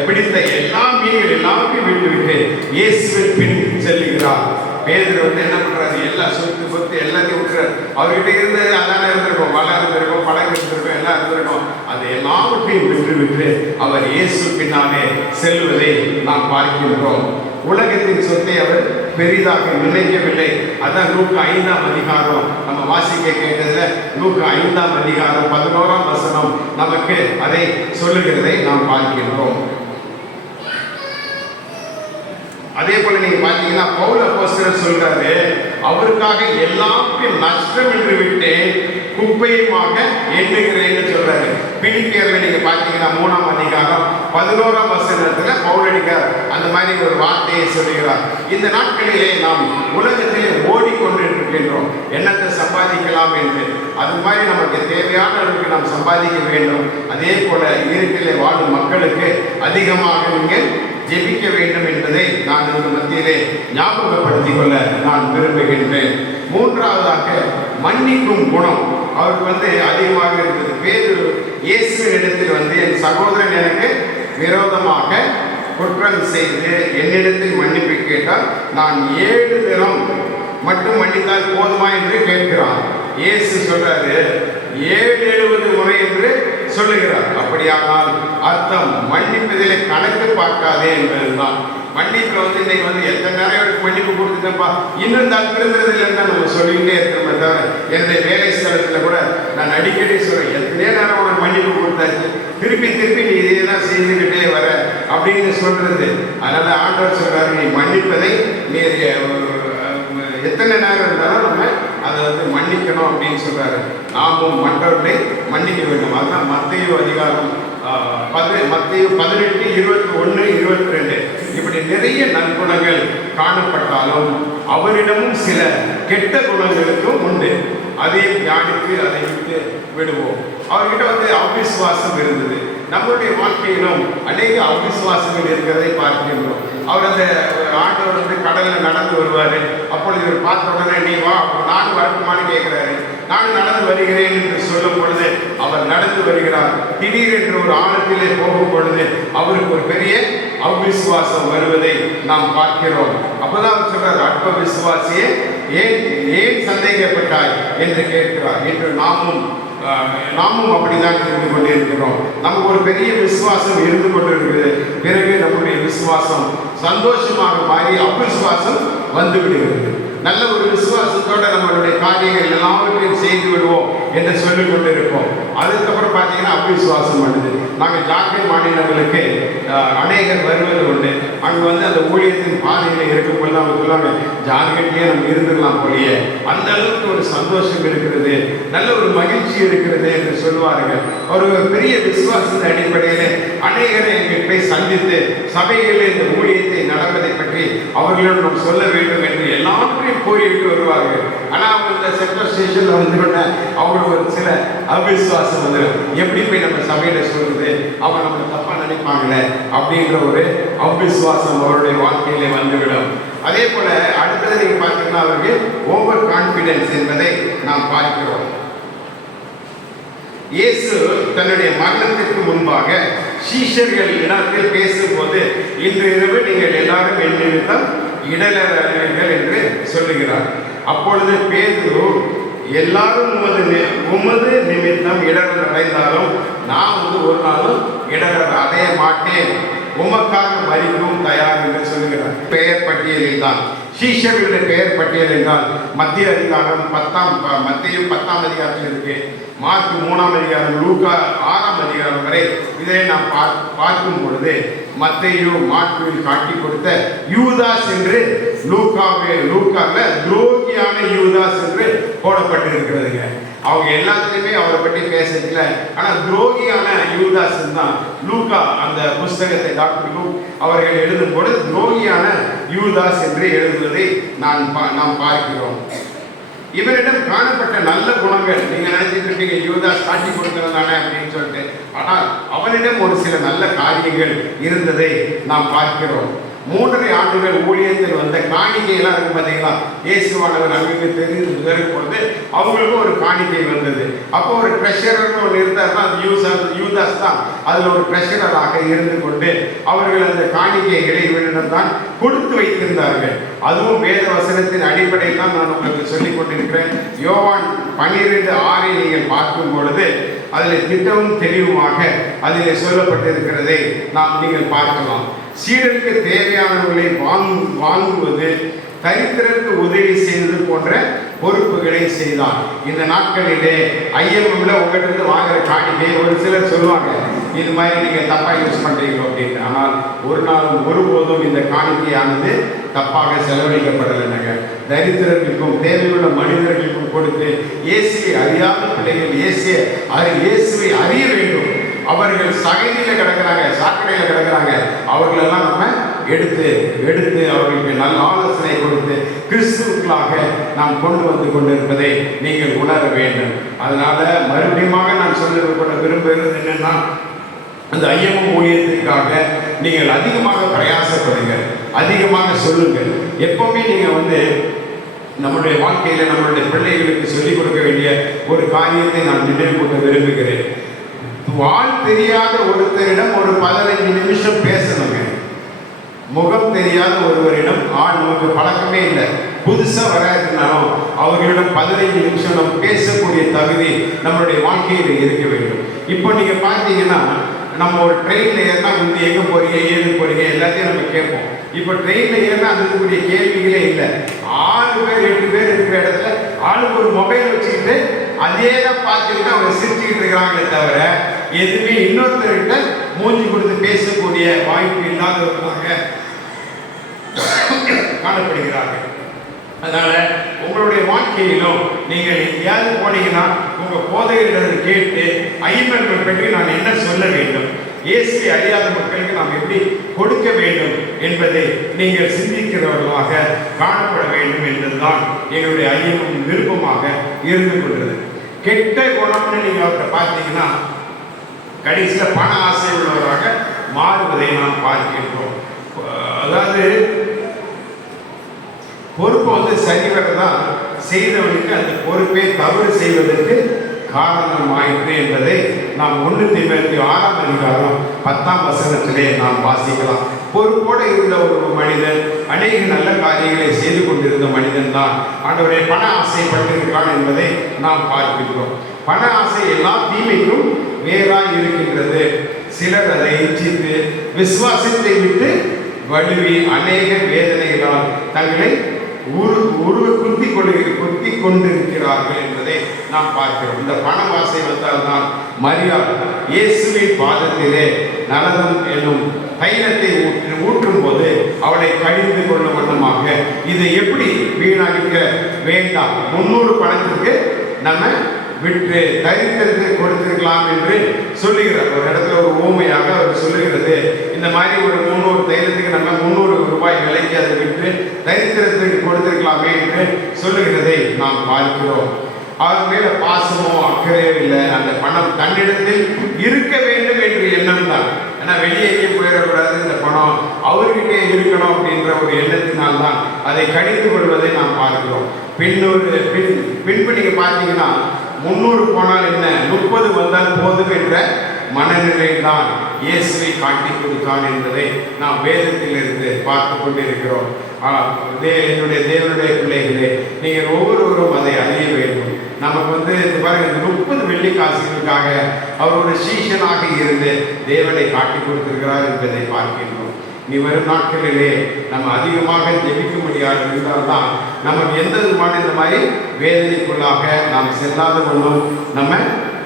பிடித்த எல்லா மீன்கள் எல்லாத்தையும் விட்டு இயேசுவின் பின் செல்லுகிறார். பேதுரு என்ன பண்றாரு, எல்லாம் சொத்து எல்லாத்தையும் விட்டுறாரு. அவர்கிட்ட இருந்து அதான இருந்திருக்கும், வலை இருந்திருக்கும், படகு இருந்திருக்கும், எல்லாம் இருந்திருக்கும். அதை எல்லாவற்றையும் விட்டு அவர் இயேசு பின்னாலே செல்வதை நாம் பார்க்கின்றோம். உலகத்தின் சொத்தை அவர் பெரிதாக நினைக்கவில்லை. அதான் லூக்கா 5ஆம் அதிகாரம் நம்ம வாசிக்க கேட்டதுல லூக்கா 5ஆம் அதிகாரம் 11ஆம் வசனம் நமக்கு அதை சொல்லுகிறதை நாம் பார்க்கின்றோம். அதே போல நீங்க பாத்தீங்கன்னா பவுல் அப்போஸ்தலர் சொல்றாரு, அவருக்காக எல்லாத்தையும் நஷ்டம் என்று விட்டேன், குப்பையுமாக எண்ணுகிறேன்னு சொல்றாரு. பிலிப்பியர்ல நீங்க பாத்தீங்கன்னா 3ஆம் அதிகாரம் 11ஆம் வசனத்துல பவுலடியார் அந்த மாதிரி ஒரு வார்த்தையை சொல்லுகிறார். இந்த நாட்களிலே நாம் உலகத்திலே ஓடிக்கொண்டிருக்கின்றோம், என்னத்தை சம்பாதிக்கலாம் என்று. அது மாதிரி நமக்கு தேவையான அளவுக்கு நாம் சம்பாதிக்க வேண்டும். அதே போல இருட்டிலே வாழும் மக்களுக்கு அதிகமாக நீங்கள் ஜெபிக்க வேண்டும் என்பதை நான் இந்த மத்தியிலே ஞாபகப்படுத்திக் கொள்ள நான் விரும்புகின்றேன். மூன்றாவதாக மன்னிக்கும் குணம் அவருக்கு அதிகமாக இருந்தது. பேதுரு இயேசுவின் இடத்தில் என் சகோதரன் எனக்கு விரோதமாக குற்றம் செய்து என்னிடத்தில் மன்னிப்பு கேட்டால் நான் 7 தரம் மட்டும் மன்னித்தால் போதுமா என்று கேட்கிறான். இயேசு சொல்றாரு 70 முறை என்று சொல்லுகிறார். அப்படியானால் அர்த்தம் மன்னிப்பதிலே கணக்கு பார்க்காதே என்பதுதான். மன்னிப்புல இன்னைக்கு எத்தனை நேரம் எனக்கு மன்னிப்பு கொடுத்துட்டேன்ப்பா, இன்னும் தான் திருந்துறது இல்லைன்னு நம்ம சொல்லிக்கிட்டே இருக்கிறோமே தவிர, என்னுடைய வேலை ஸ்தலத்தில் கூட நான் அடிக்கடி சொல்றேன், எத்தனையோ நேரம் உனக்கு மன்னிப்பு கொடுத்தாச்சு, திருப்பி திருப்பி நீ இதே தான் செஞ்சுக்கிட்டே வர அப்படின்னு சொல்றது. அதனால ஆண்டவர் சொல்றாரு, நீ மன்னிப்பதை நீ எத்தனை நேரம் இருந்தாலும் நம்ம அதை மன்னிக்கணும் அப்படின்னு சொல்றாரு. நாமும் மற்றவர்களை மன்னிக்க வேண்டும். அதுதான் மத்தேயு அதிகாரம் மத்தேயு 18, 21, 22 இப்படி நிறைய நற்குணங்கள் காணப்பட்டாலும் அவரிடமும் சில கெட்ட குணங்களுக்கும் உண்டு. அதையும் தியானித்து அதை விட்டு விடுவோம். அவர்கிட்ட அவிசுவாசம் இருந்தது. நம்மளுடைய வாழ்க்கையிலும் அநேக அவிசுவாசங்கள் இருக்கிறதை பார்க்கின்றோம். அவர் ஆண்டவர் கடலில் நடந்து வருவார். அப்பொழுது இவர் பார்த்த உடனே நீ வா, நானும் வரட்டுமான்னு கேட்கிறாரு. நானும் நடந்து வருகிறேன் என்று சொல்லும் பொழுது அவர் நடந்து வருகிறார். திடீரென்று ஒரு ஆழத்திலே போகும் பொழுது அவருக்கு ஒரு பெரிய அவிசுவாசம் வருவதை நாம் பார்க்கிறோம். அப்பதான் அவர் சொல்றார், அற்ப விசுவாசியே ஏன் ஏன் சந்தேகப்பட்டாய் என்று கேட்கிறார். என்று நாமும் அப்படிதான் இருந்து கொண்டிருக்கிறோம். நமக்கு ஒரு பெரிய விசுவாசம் இருந்து கொண்டிருக்கிறது. பிறகு நம்முடைய விசுவாசம் சந்தோஷமாக மாறி அவிசுவாசம் வந்து விடுகிறது. நல்ல ஒரு விசுவாசத்தோட நம்மளுடைய காரியங்கள் எல்லாவற்றையும் செய்து விடுவோம் என்று சொல்லிக் கொண்டிருப்போம். அதுக்கப்புறம் பார்த்தீங்கன்னா அவிசுவாசம் பண்ணுது. நாங்கள் ஜார்க்கண்ட் மாநிலங்களுக்கு அநேகர் வருவது உண்டு. அங்கே அந்த ஊழியத்தின் பாதையில் இருக்கும்போது அவங்க சொல்லுவாங்க, ஜார்க்கண்ட்லேயே நம்ம இருந்துடலாம் போலியே, அந்த அளவுக்கு ஒரு சந்தோஷம் இருக்கிறது, நல்ல ஒரு மகிழ்ச்சி இருக்கிறது என்று சொல்லுவார்கள். ஒரு பெரிய விசுவாசத்தின் அடிப்படையில் அநேகரை எங்கள் போய் சந்தித்து சபைகளில் இந்த ஊழியத்தை நடப்பதை பற்றி அவர்களிடம் நாம் சொல்ல வேண்டும் என்று எல்லாத்தையும் கூறிவிட்டு வருவார்கள். ஆனால் அவங்க இந்த சென்ட்ரல் ஸ்டேஷனில் வந்துவிட்ட அவங்களுக்கு ஒரு சில அவிசுவாசம் எப்படி போய் நம்ம சபையில் சொல்றது, அவங்க நம்ம தப்பா நினைப்பாங்களே அப்படின்ற ஒரு அவிசுவாசம் அவருடைய வாழ்க்கையிலே வந்துவிடும். அதே போல அடுத்தது நீங்க பார்த்தீங்கன்னா அவருக்கு ஓவர் கான்பிடன்ஸ் என்பதை நாம் பார்க்கிறோம். இயேசு தன்னுடைய மரணத்திற்கு முன்பாக சீஷர்கள் இடத்தில் பேசும்போது, இன்று இரவு நீங்கள் எல்லாரும் என் நிமித்தம் இடர்கள் என்று சொல்லுகிறார். அப்பொழுது பேதுரு, எல்லாரும் உமது நிமித்தம் இடர்கள் அடைந்தாலும் நான் ஒரு நாளும் இடர்கள் அடைய மாட்டேன், உமக்காக மறிக்கவும் தயார் என்று சொல்லுகிறார். பெயர் பட்டியலில் தான் சீஷர்களுடைய பெயர் பட்டியல் என்றால் மத்திய அதிகாரம் 10ஆம் அதிகாரத்தில் இருக்கு, மார்க் 3ஆம் அதிகாரம், லூக்கா 6ஆம் அதிகாரம் வரை இதை நாம் பார்க்கும் பொழுது மத்தேயு மார்க்குவில் காட்டி கொடுத்த யூதாஸ் என்று லூக்காவில் துரோகியான யூதாஸ் என்று போடப்பட்டிருக்கிறதுங்க. அவங்க எல்லாத்துலேயுமே அவரை பற்றி பேசல, ஆனால் துரோகியான யூதாஸ் தான் லூக்கா அந்த புஸ்தகத்தை டாக்டர் லூக் அவர்கள் எழுதும் பொழுது துரோகியான யூதாஸ் என்று எழுதுவதை நாம் பார்க்கிறோம். இவரிடம் காணப்பட்ட நல்ல குணங்கள், நீங்க நினைச்சிட்டு இருக்கீங்க யூதாஸ் காட்டி கொடுக்கிறதானே அப்படின்னு சொல்லிட்டு, ஆனால் அவனிடம் ஒரு சில நல்ல காரியங்கள் இருந்ததை நாம் பார்க்கிறோம். 3.5 ஆண்டுகள் ஊழியத்தில் வந்த காணிக்கையெல்லாம் இருக்கும் பார்த்தீங்களா, இயேசுவானவர் அங்கே தெரிந்து வரும் பொழுது அவங்களுக்கும் ஒரு காணிக்கை வந்தது. அப்போ ஒரு ட்ரெஷரர்னு ஒன்று இருந்தார்னா அது யூதாஸ் தான் அதில் ஒரு ட்ரெஷரராக இருந்து கொண்டு அவர்கள் அந்த காணிக்கைகளை இவரிடம் தான் கொடுத்து வைத்திருந்தார்கள். அதுவும் வேத வசனத்தின் அடிப்படையில் தான் நான் உங்களுக்கு சொல்லிக் கொண்டிருக்கிறேன். யோவான் 12:6 நீங்கள் பார்க்கும் பொழுது அதில் திட்டமும் தெளிவுமாக அதில் சொல்லப்பட்டிருக்கிறதை நீங்கள் பார்க்கலாம். சீடருக்கு தேவையானவர்களை வாங்குவது, தரித்திரருக்கு உதவி செய்வது போன்ற பொறுப்புகளை செய்தார். இந்த நாட்களிலே ஐஎம்எம்ல உங்கள்கிட்ட வாங்குற காணிக்கை ஒரு சிலர் சொல்லுவாங்க, இது மாதிரி நீங்கள் தப்பாக யூஸ் பண்ணுறீங்க அப்படின்னு. ஆனால் ஒரு நாளும் ஒருபோதும் இந்த காணிக்கையானது தப்பாக செலவழிக்கப்படலைங்க. தரித்திரர்களுக்கும் தேவையுள்ள மனிதர்களுக்கும் கொடுத்து இயேசுவை அறியாத பிள்ளைகள் இயேசுவை அறிய வேண்டும். அவர்கள் சகைதியில் கிடக்கிறாங்க, சாக்கடையில் கிடக்கிறாங்க. அவர்களெல்லாம் நம்ம எடுத்து அவர்களுக்கு நல்ல ஆலோசனை கொடுத்து கிறிஸ்துவுக்களாக நாம் கொண்டு வந்து கொண்டிருப்பதை நீங்கள் உணர வேண்டும். அதனால மறுபடியும் நான் சொல்ல விரும்புகிறது என்னன்னா, அந்த ஐயமும் ஊழியத்திற்காக நீங்கள் அதிகமாக பிரயாசப்படுங்க, அதிகமாக சொல்லுங்கள். எப்பவுமே நீங்கள் நம்முடைய வாழ்க்கையில நம்மளுடைய பிள்ளைகளுக்கு சொல்லிக் கொடுக்க வேண்டிய ஒரு காரியத்தை நான் நினைவுகூட்ட விரும்புகிறேன். வாழ் தெரியாத ஒருத்தரிடம் ஒரு 15 நிமிஷம் பேசணுங்க. முகம் தெரியாத ஒருவரிடம் நமக்கு பழக்கமே இல்லை, புதுசா வராதுனாலும் அவர்களிடம் 15 நிமிஷம் நம்ம பேசக்கூடிய தகுதி நம்மளுடைய வாழ்க்கையில் இருக்க வேண்டும். இப்போ நீங்க பார்த்தீங்கன்னா, நம்ம ஒரு ட்ரெயின்ல ஏறினா எங்க போறீங்க, ஏது போறீங்க எல்லாத்தையும் நம்ம கேட்போம். இப்போ ட்ரெயின்ல ஏறினா அதுக்குரிய கேள்விகளே இல்லை. 6 பேர் 8 பேர் இருக்கிற இடத்துல ஆளுக்கு ஒரு மொபைல் வச்சுக்கிட்டு அதே தான் பார்த்துக்கிட்டு அவங்க சிரிச்சுக்கிட்டு இருக்கிறாங்களே தவிர எதுவுமே இன்னொருத்தர்கிட்ட மூஞ்சி கொடுத்து பேசக்கூடிய வாய்ப்பு இல்லாதவர்களாக காணப்படுகிறார்கள். அதனால உங்களுடைய வாழ்க்கையிலும் நீங்கள் எங்கேயாவது போனீங்கன்னா உங்க போதையிலிருந்து கேட்டு ஐயங்கள் பற்றி நான் என்ன சொல்ல வேண்டும், இயேசுவை அறியாத மக்களுக்கு நாம் எப்படி கொடுக்க வேண்டும் என்பதை நீங்கள் சிந்திக்கிறவர்களாக காணப்பட வேண்டும் என்பதுதான் எங்களுடைய ஐயமும் விருப்பமாக இருந்து கொண்டது. கெட்ட குணம்னு நீங்க அவர்கிட்ட பார்த்தீங்கன்னா கடைசியில் பண ஆசை உள்ளவராக மாறுவதை நாம் பார்க்கின்றோம். அதாவது பொறுப்பை சரிவரதான் செய்தவனுக்கு அந்த பொறுப்பை தவறு செய்வதற்கு காரணமாயிற்று என்பதை நாம் 1 தீமோத்தேயு 6ஆம் அதிகாரம் 10ஆம் வசனத்திலே நாம் வாசிக்கலாம். பொறுப்போடு இருந்த ஒரு மனிதன் அநேக நல்ல காரியங்களை செய்து கொண்டிருந்த மனிதன் தான் ஆண்டவரே பண ஆசைப்பட்டிருக்கிறான் என்பதை நாம் பார்க்கிறோம். பண ஆசை எல்லா தீமைக்கும் வேறாய் இருக்கின்றது. சிலர் அதை இச்சித்து விசுவாசத்தை விட்டு வலுவி அநேக வேதனைகளால் தங்களை குத்தி கொண்டிருக்கிறார்கள் என்பதை நாம் பார்க்கிறோம். இந்த பணவாசை வந்தால்தான் மரியாள் இயேசுவின் பாதத்திலே நலதம் என்னும் தைலத்தை ஊற்றும் போது அவளை கடிந்து கொள்ளும் வண்ணமாக இதை எப்படி வீணாடிக்க வேண்டாம், 300 பணத்திற்கு நம்ம விட்டு தரித்திரத்தை கொடுத்திருக்கலாம் என்று சொல்லுகிறார். ஒரு இடத்துல ஒரு ஊமையாக அவர் சொல்லுகிறது, இந்த மாதிரி ஒரு 300 தைலத்துக்கு நம்ம 300 ரூபாய் விலைக்கு அதை விட்டு தரித்திரத்துக்கு கொடுத்திருக்கலாமே என்று சொல்லுகிறதை நாம் பார்க்கிறோம். அவர் மேல பாசமோ அக்கறையோ இல்லை. அந்த பணம் தன்னிடத்தில் இருக்க வேண்டும் என்று எண்ணம் தான். ஏன்னா வெளியே எங்கேயும் போயிடக்கூடாது, இந்த பணம் அவர்கிட்டே இருக்கணும் அப்படின்ற ஒரு எண்ணத்தினால் தான் அதை கடிந்து கொள்வதை நாம் பார்க்கிறோம். பின்பு நீங்க பார்த்தீங்கன்னா 300 போனால் என்ன, 30 வந்தால் போதும் என்ற மனநிலை தான் இயேசுவை காட்டி கொடுத்தான் என்பதை நாம் வேதத்தில் இருந்து பார்த்து கொண்டிருக்கிறோம். என்னுடைய தேவனுடைய பிள்ளைகளே, நீங்கள் ஒவ்வொருவரும் அதை அறிய வேண்டும். நமக்கு பாருங்க, 30 வெள்ளி காசுகளுக்காக அவர் ஒரு சீஷனாக இருந்து தேவனை காட்டி கொடுத்திருக்கிறார் என்பதை பார்க்கின்றோம். நீ வரும் நாட்களிலே நம்ம அதிகமாக ஜெபிக்க முடியாது இருந்தால்தான் நமக்கு எந்த விதமான இந்த மாதிரி வேதனைக்குள்ளாக நாம் செல்லாத ஒன்றும் நம்ம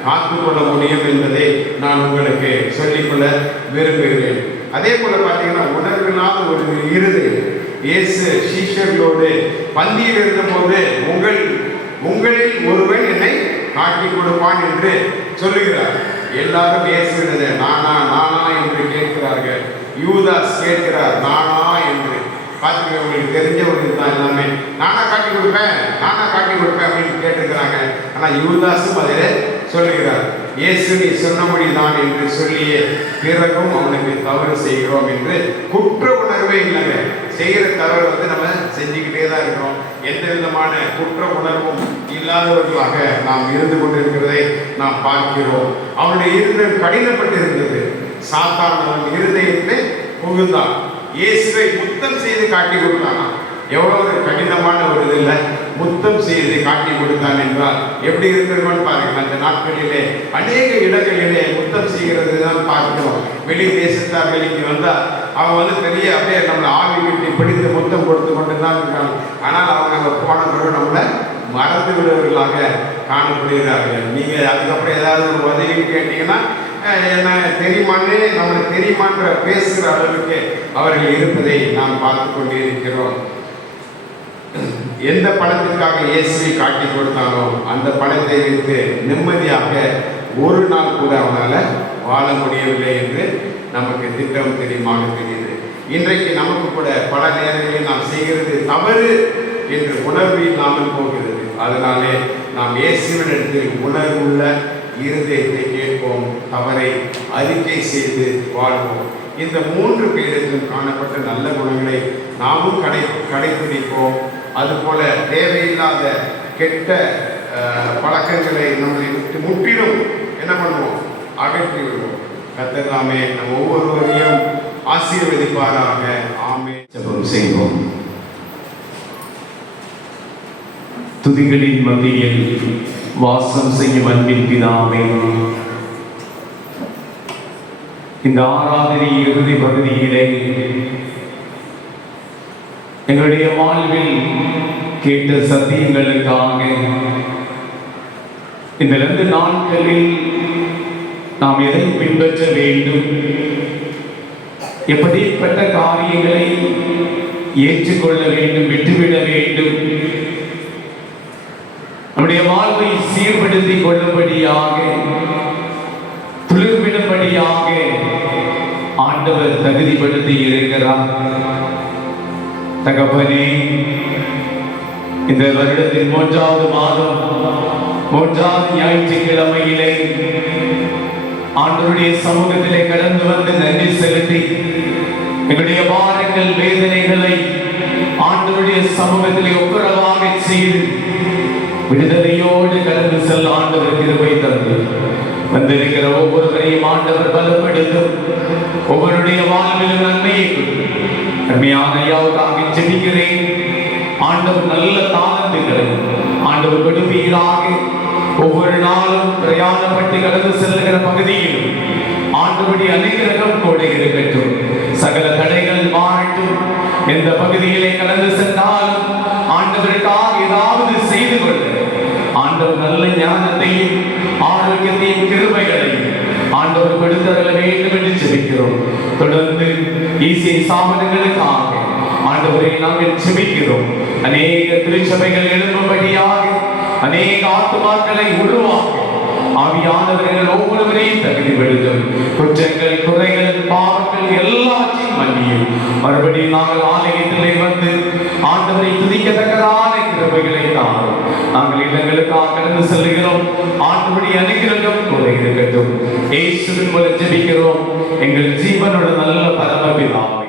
காத்துக்கொள்ள முடியும் என்பதை நான் உங்களுக்கு சொல்லிக்கொள்ள விரும்புகிறேன். அதே போல பார்த்தீங்கன்னா, உணர்வில்லாத ஒரு இருதயம் இயேசு சீஷர்களோடு பந்தியில் இருந்தபோது உங்களில் ஒருவன் என்னை காட்டி கொடுப்பான் என்று சொல்லுகிறார். எல்லாரும் இயேசுவினது நானா என்று கேட்கிறார்கள். யூதாஸ் கேட்கிறார் நானா என்று. பார்த்துக்க, உங்களுக்கு தெரிஞ்ச ஒரு இதுதான் எல்லாமே. நானா காட்டி கொடுப்பேன் அப்படின்னு கேட்டிருக்கிறாங்க. ஆனால் யூதாஸும் அதில் சொல்லுகிறார், இயேசு நீ சொன்னபடிதான் என்று சொல்லியே பிறகும் அவனுக்கு தவறு செய்கிறோம் என்று குற்ற உணர்வே இல்லைங்க. செய்கிற தவறு நம்ம செஞ்சுக்கிட்டே தான் இருக்கிறோம். எந்த விதமான குற்ற உணர்வும் இல்லாதவர்களாக நாம் இருந்து கொண்டிருக்கிறதை நாம் பார்க்கிறோம். அவனுடைய இருதயம் கடினப்பட்டிருந்தது. சாத்தான் அவன் இருதயத்தை புகுந்தான். இயேசுவை முத்தம் செய்து காட்டி கொடுத்தான். எவ்வளோ ஒரு கடினமான ஒரு இது இல்லை, முத்தம் செய்து காட்டி கொடுத்தான் என்றால் எப்படி இருக்கிறோன்னு பாருங்கள். அந்த நாட்களிலே அநேக இடங்களிலே முத்தம் செய்கிறது தான் பார்க்கிறோம். வெளி தேசத்தார் வெளிக்கு வந்தால் அவங்க பெரிய அப்படியே நம்மளை ஆவி வீட்டை பிடித்து முத்தம் கொடுத்து கொண்டு தான் இருக்காங்க. ஆனால் அவங்க அங்கே போன பிறகு நம்மளை மறந்து விடுவர்களாக காணப்படுகிறார்கள். நீங்கள் அதுக்கப்புறம் ஏதாவது ஒரு உதவி கேட்டீங்கன்னா என்ன தெரியுமான்னு நம்மளுக்கு தெரியுமான்ற பேசுகிற அளவுக்கு அவர்கள் இருப்பதை நாம் பார்த்து கொண்டு இருக்கிறோம். எந்த பணத்திற்காக இயேசுவை காட்டி கொடுத்தானோ அந்த பணத்தை வைத்து நிம்மதியாக ஒரு நாள் கூட அவனால் வாழ முடியவில்லை என்று நமக்கு திட்டம் தெரியுமாக தெரியுது. இன்றைக்கு நமக்கு கூட பல நேரங்களில் நாம் செய்கிறது தவறு என்று உணர்வு இல்லாமல் போகிறது. அதனாலே நாம் இயேசுவினிடத்தில் உணர்வுள்ள இருதயத்தை கேட்போம், தவறை அறிக்கை செய்து வாழ்வோம். இந்த 3 பேருக்கும் காணப்பட்ட நல்ல குணங்களை நாமும் கடைபிடிப்போம். அதுபோல தேவையில்லாத கெட்ட பழக்கங்களை நம்மளை விட்டு முற்றிலும் என்ன பண்ணுவோம், அகற்றி விடுவோம். கர்த்தர் தாமே நம் ஒவ்வொருவரையும் ஆசீர்வதிப்பாராக. ஆமென். ஜெபம் செய்வோம். துதிகளின் மத்தியில் வாசம் செய்யும் அன்பின் பிதாவே, இந்த ஆராதனை இறுதி பகுதியிலே எங்களுடைய வாழ்வில் கேட்ட சத்தியங்களுக்காக இந்த 2 நாட்களில் நாம் எதை பின்பற்ற வேண்டும், எப்படிப்பட்ட காரியங்களை ஏற்றுக்கொள்ள வேண்டும், விட்டுவிட வேண்டும், நம்முடைய வாழ்வை சீர்படுத்திக் கொள்ளும்படியாக, துளிர்விடும்படியாக ஆண்டவர் தகுதிப்படுத்தி இருக்கிறார். தகப்பனே, இந்த வருடத்தின் 3வது மாதம் 3வது ஞாயிற்றுக்கிழமையிலே ஆண்டவருடைய சமூகத்திலே கடந்து வந்து நன்றி செலுத்தி எங்களுடைய பாரங்கள் வேதனைகளை ஆண்டவருடைய சமூகத்திலே ஒப்புரவாக செய்து விடுதலையோடு கடந்து செல்ல ஆண்டவர் கிருபை தந்து வந்திருக்கிற ஒவ்வொருவரையும் ஆண்டவர் பலப்படுத்தும். ஒவ்வொருடைய வாழ்விலும் நன்மையை நன்மையான ஐயாவுக்காக ஜெபிக்கிறேன். ஆண்டவர் நல்ல தாளந்துகளை ஆண்டவர் கொடுப்பீராக. ஒவ்வொரு நாளும் பிரயாணப்பட்டு கடந்து செல்லுகிற பகுதியிலும் ஆண்டவருடைய அனுகிரகம் கூட இருக்கட்டும். சகல தடைகள் மாறட்டும். எந்த பகுதியிலே கடந்து சென்றாலும் ஆண்டவருக்காக ஏதாவது செய்து கொள்ள ஆண்டவர் நல்ல ஞானத்தையும் ஆரோக்கியத்தையும் கிருபைகளையும் ஆண்டவர் கொடுத்தருள வேண்டும் என்று ஜெபிக்கிறோம். தொடர்ந்து ஈசிய சாமனங்களுக்காக ஆண்டவரை நாங்கள் ஜெபிக்கிறோம். அநேக திருச்சபைகள் எழும்பும்படியாக, அநேக ஆத்துமாக்களை உருவாக்க ஆவியானவர்கள் ஒவ்வொருவரையும் தகுதிப்படுத்தும். குற்றங்கள், குறைகள், பாவங்கள் எல்லாத்தையும் மன்னியும். மறுபடியும் நாங்கள் ஆலயத்திலே வந்து ஆண்டவரை துதிக்கத்தக்கதான கிருபைகளை தாரும். நாங்கள் இல்லங்களுக்காக கடந்து செல்கிறோம். ஆண்டவருடைய அனுகிரகம் கூட இருக்கட்டும். இயேசுவின் மூலம் ஜெபிக்கிறோம் எங்கள் ஜீவனோட நல்ல பரமபிதாவே.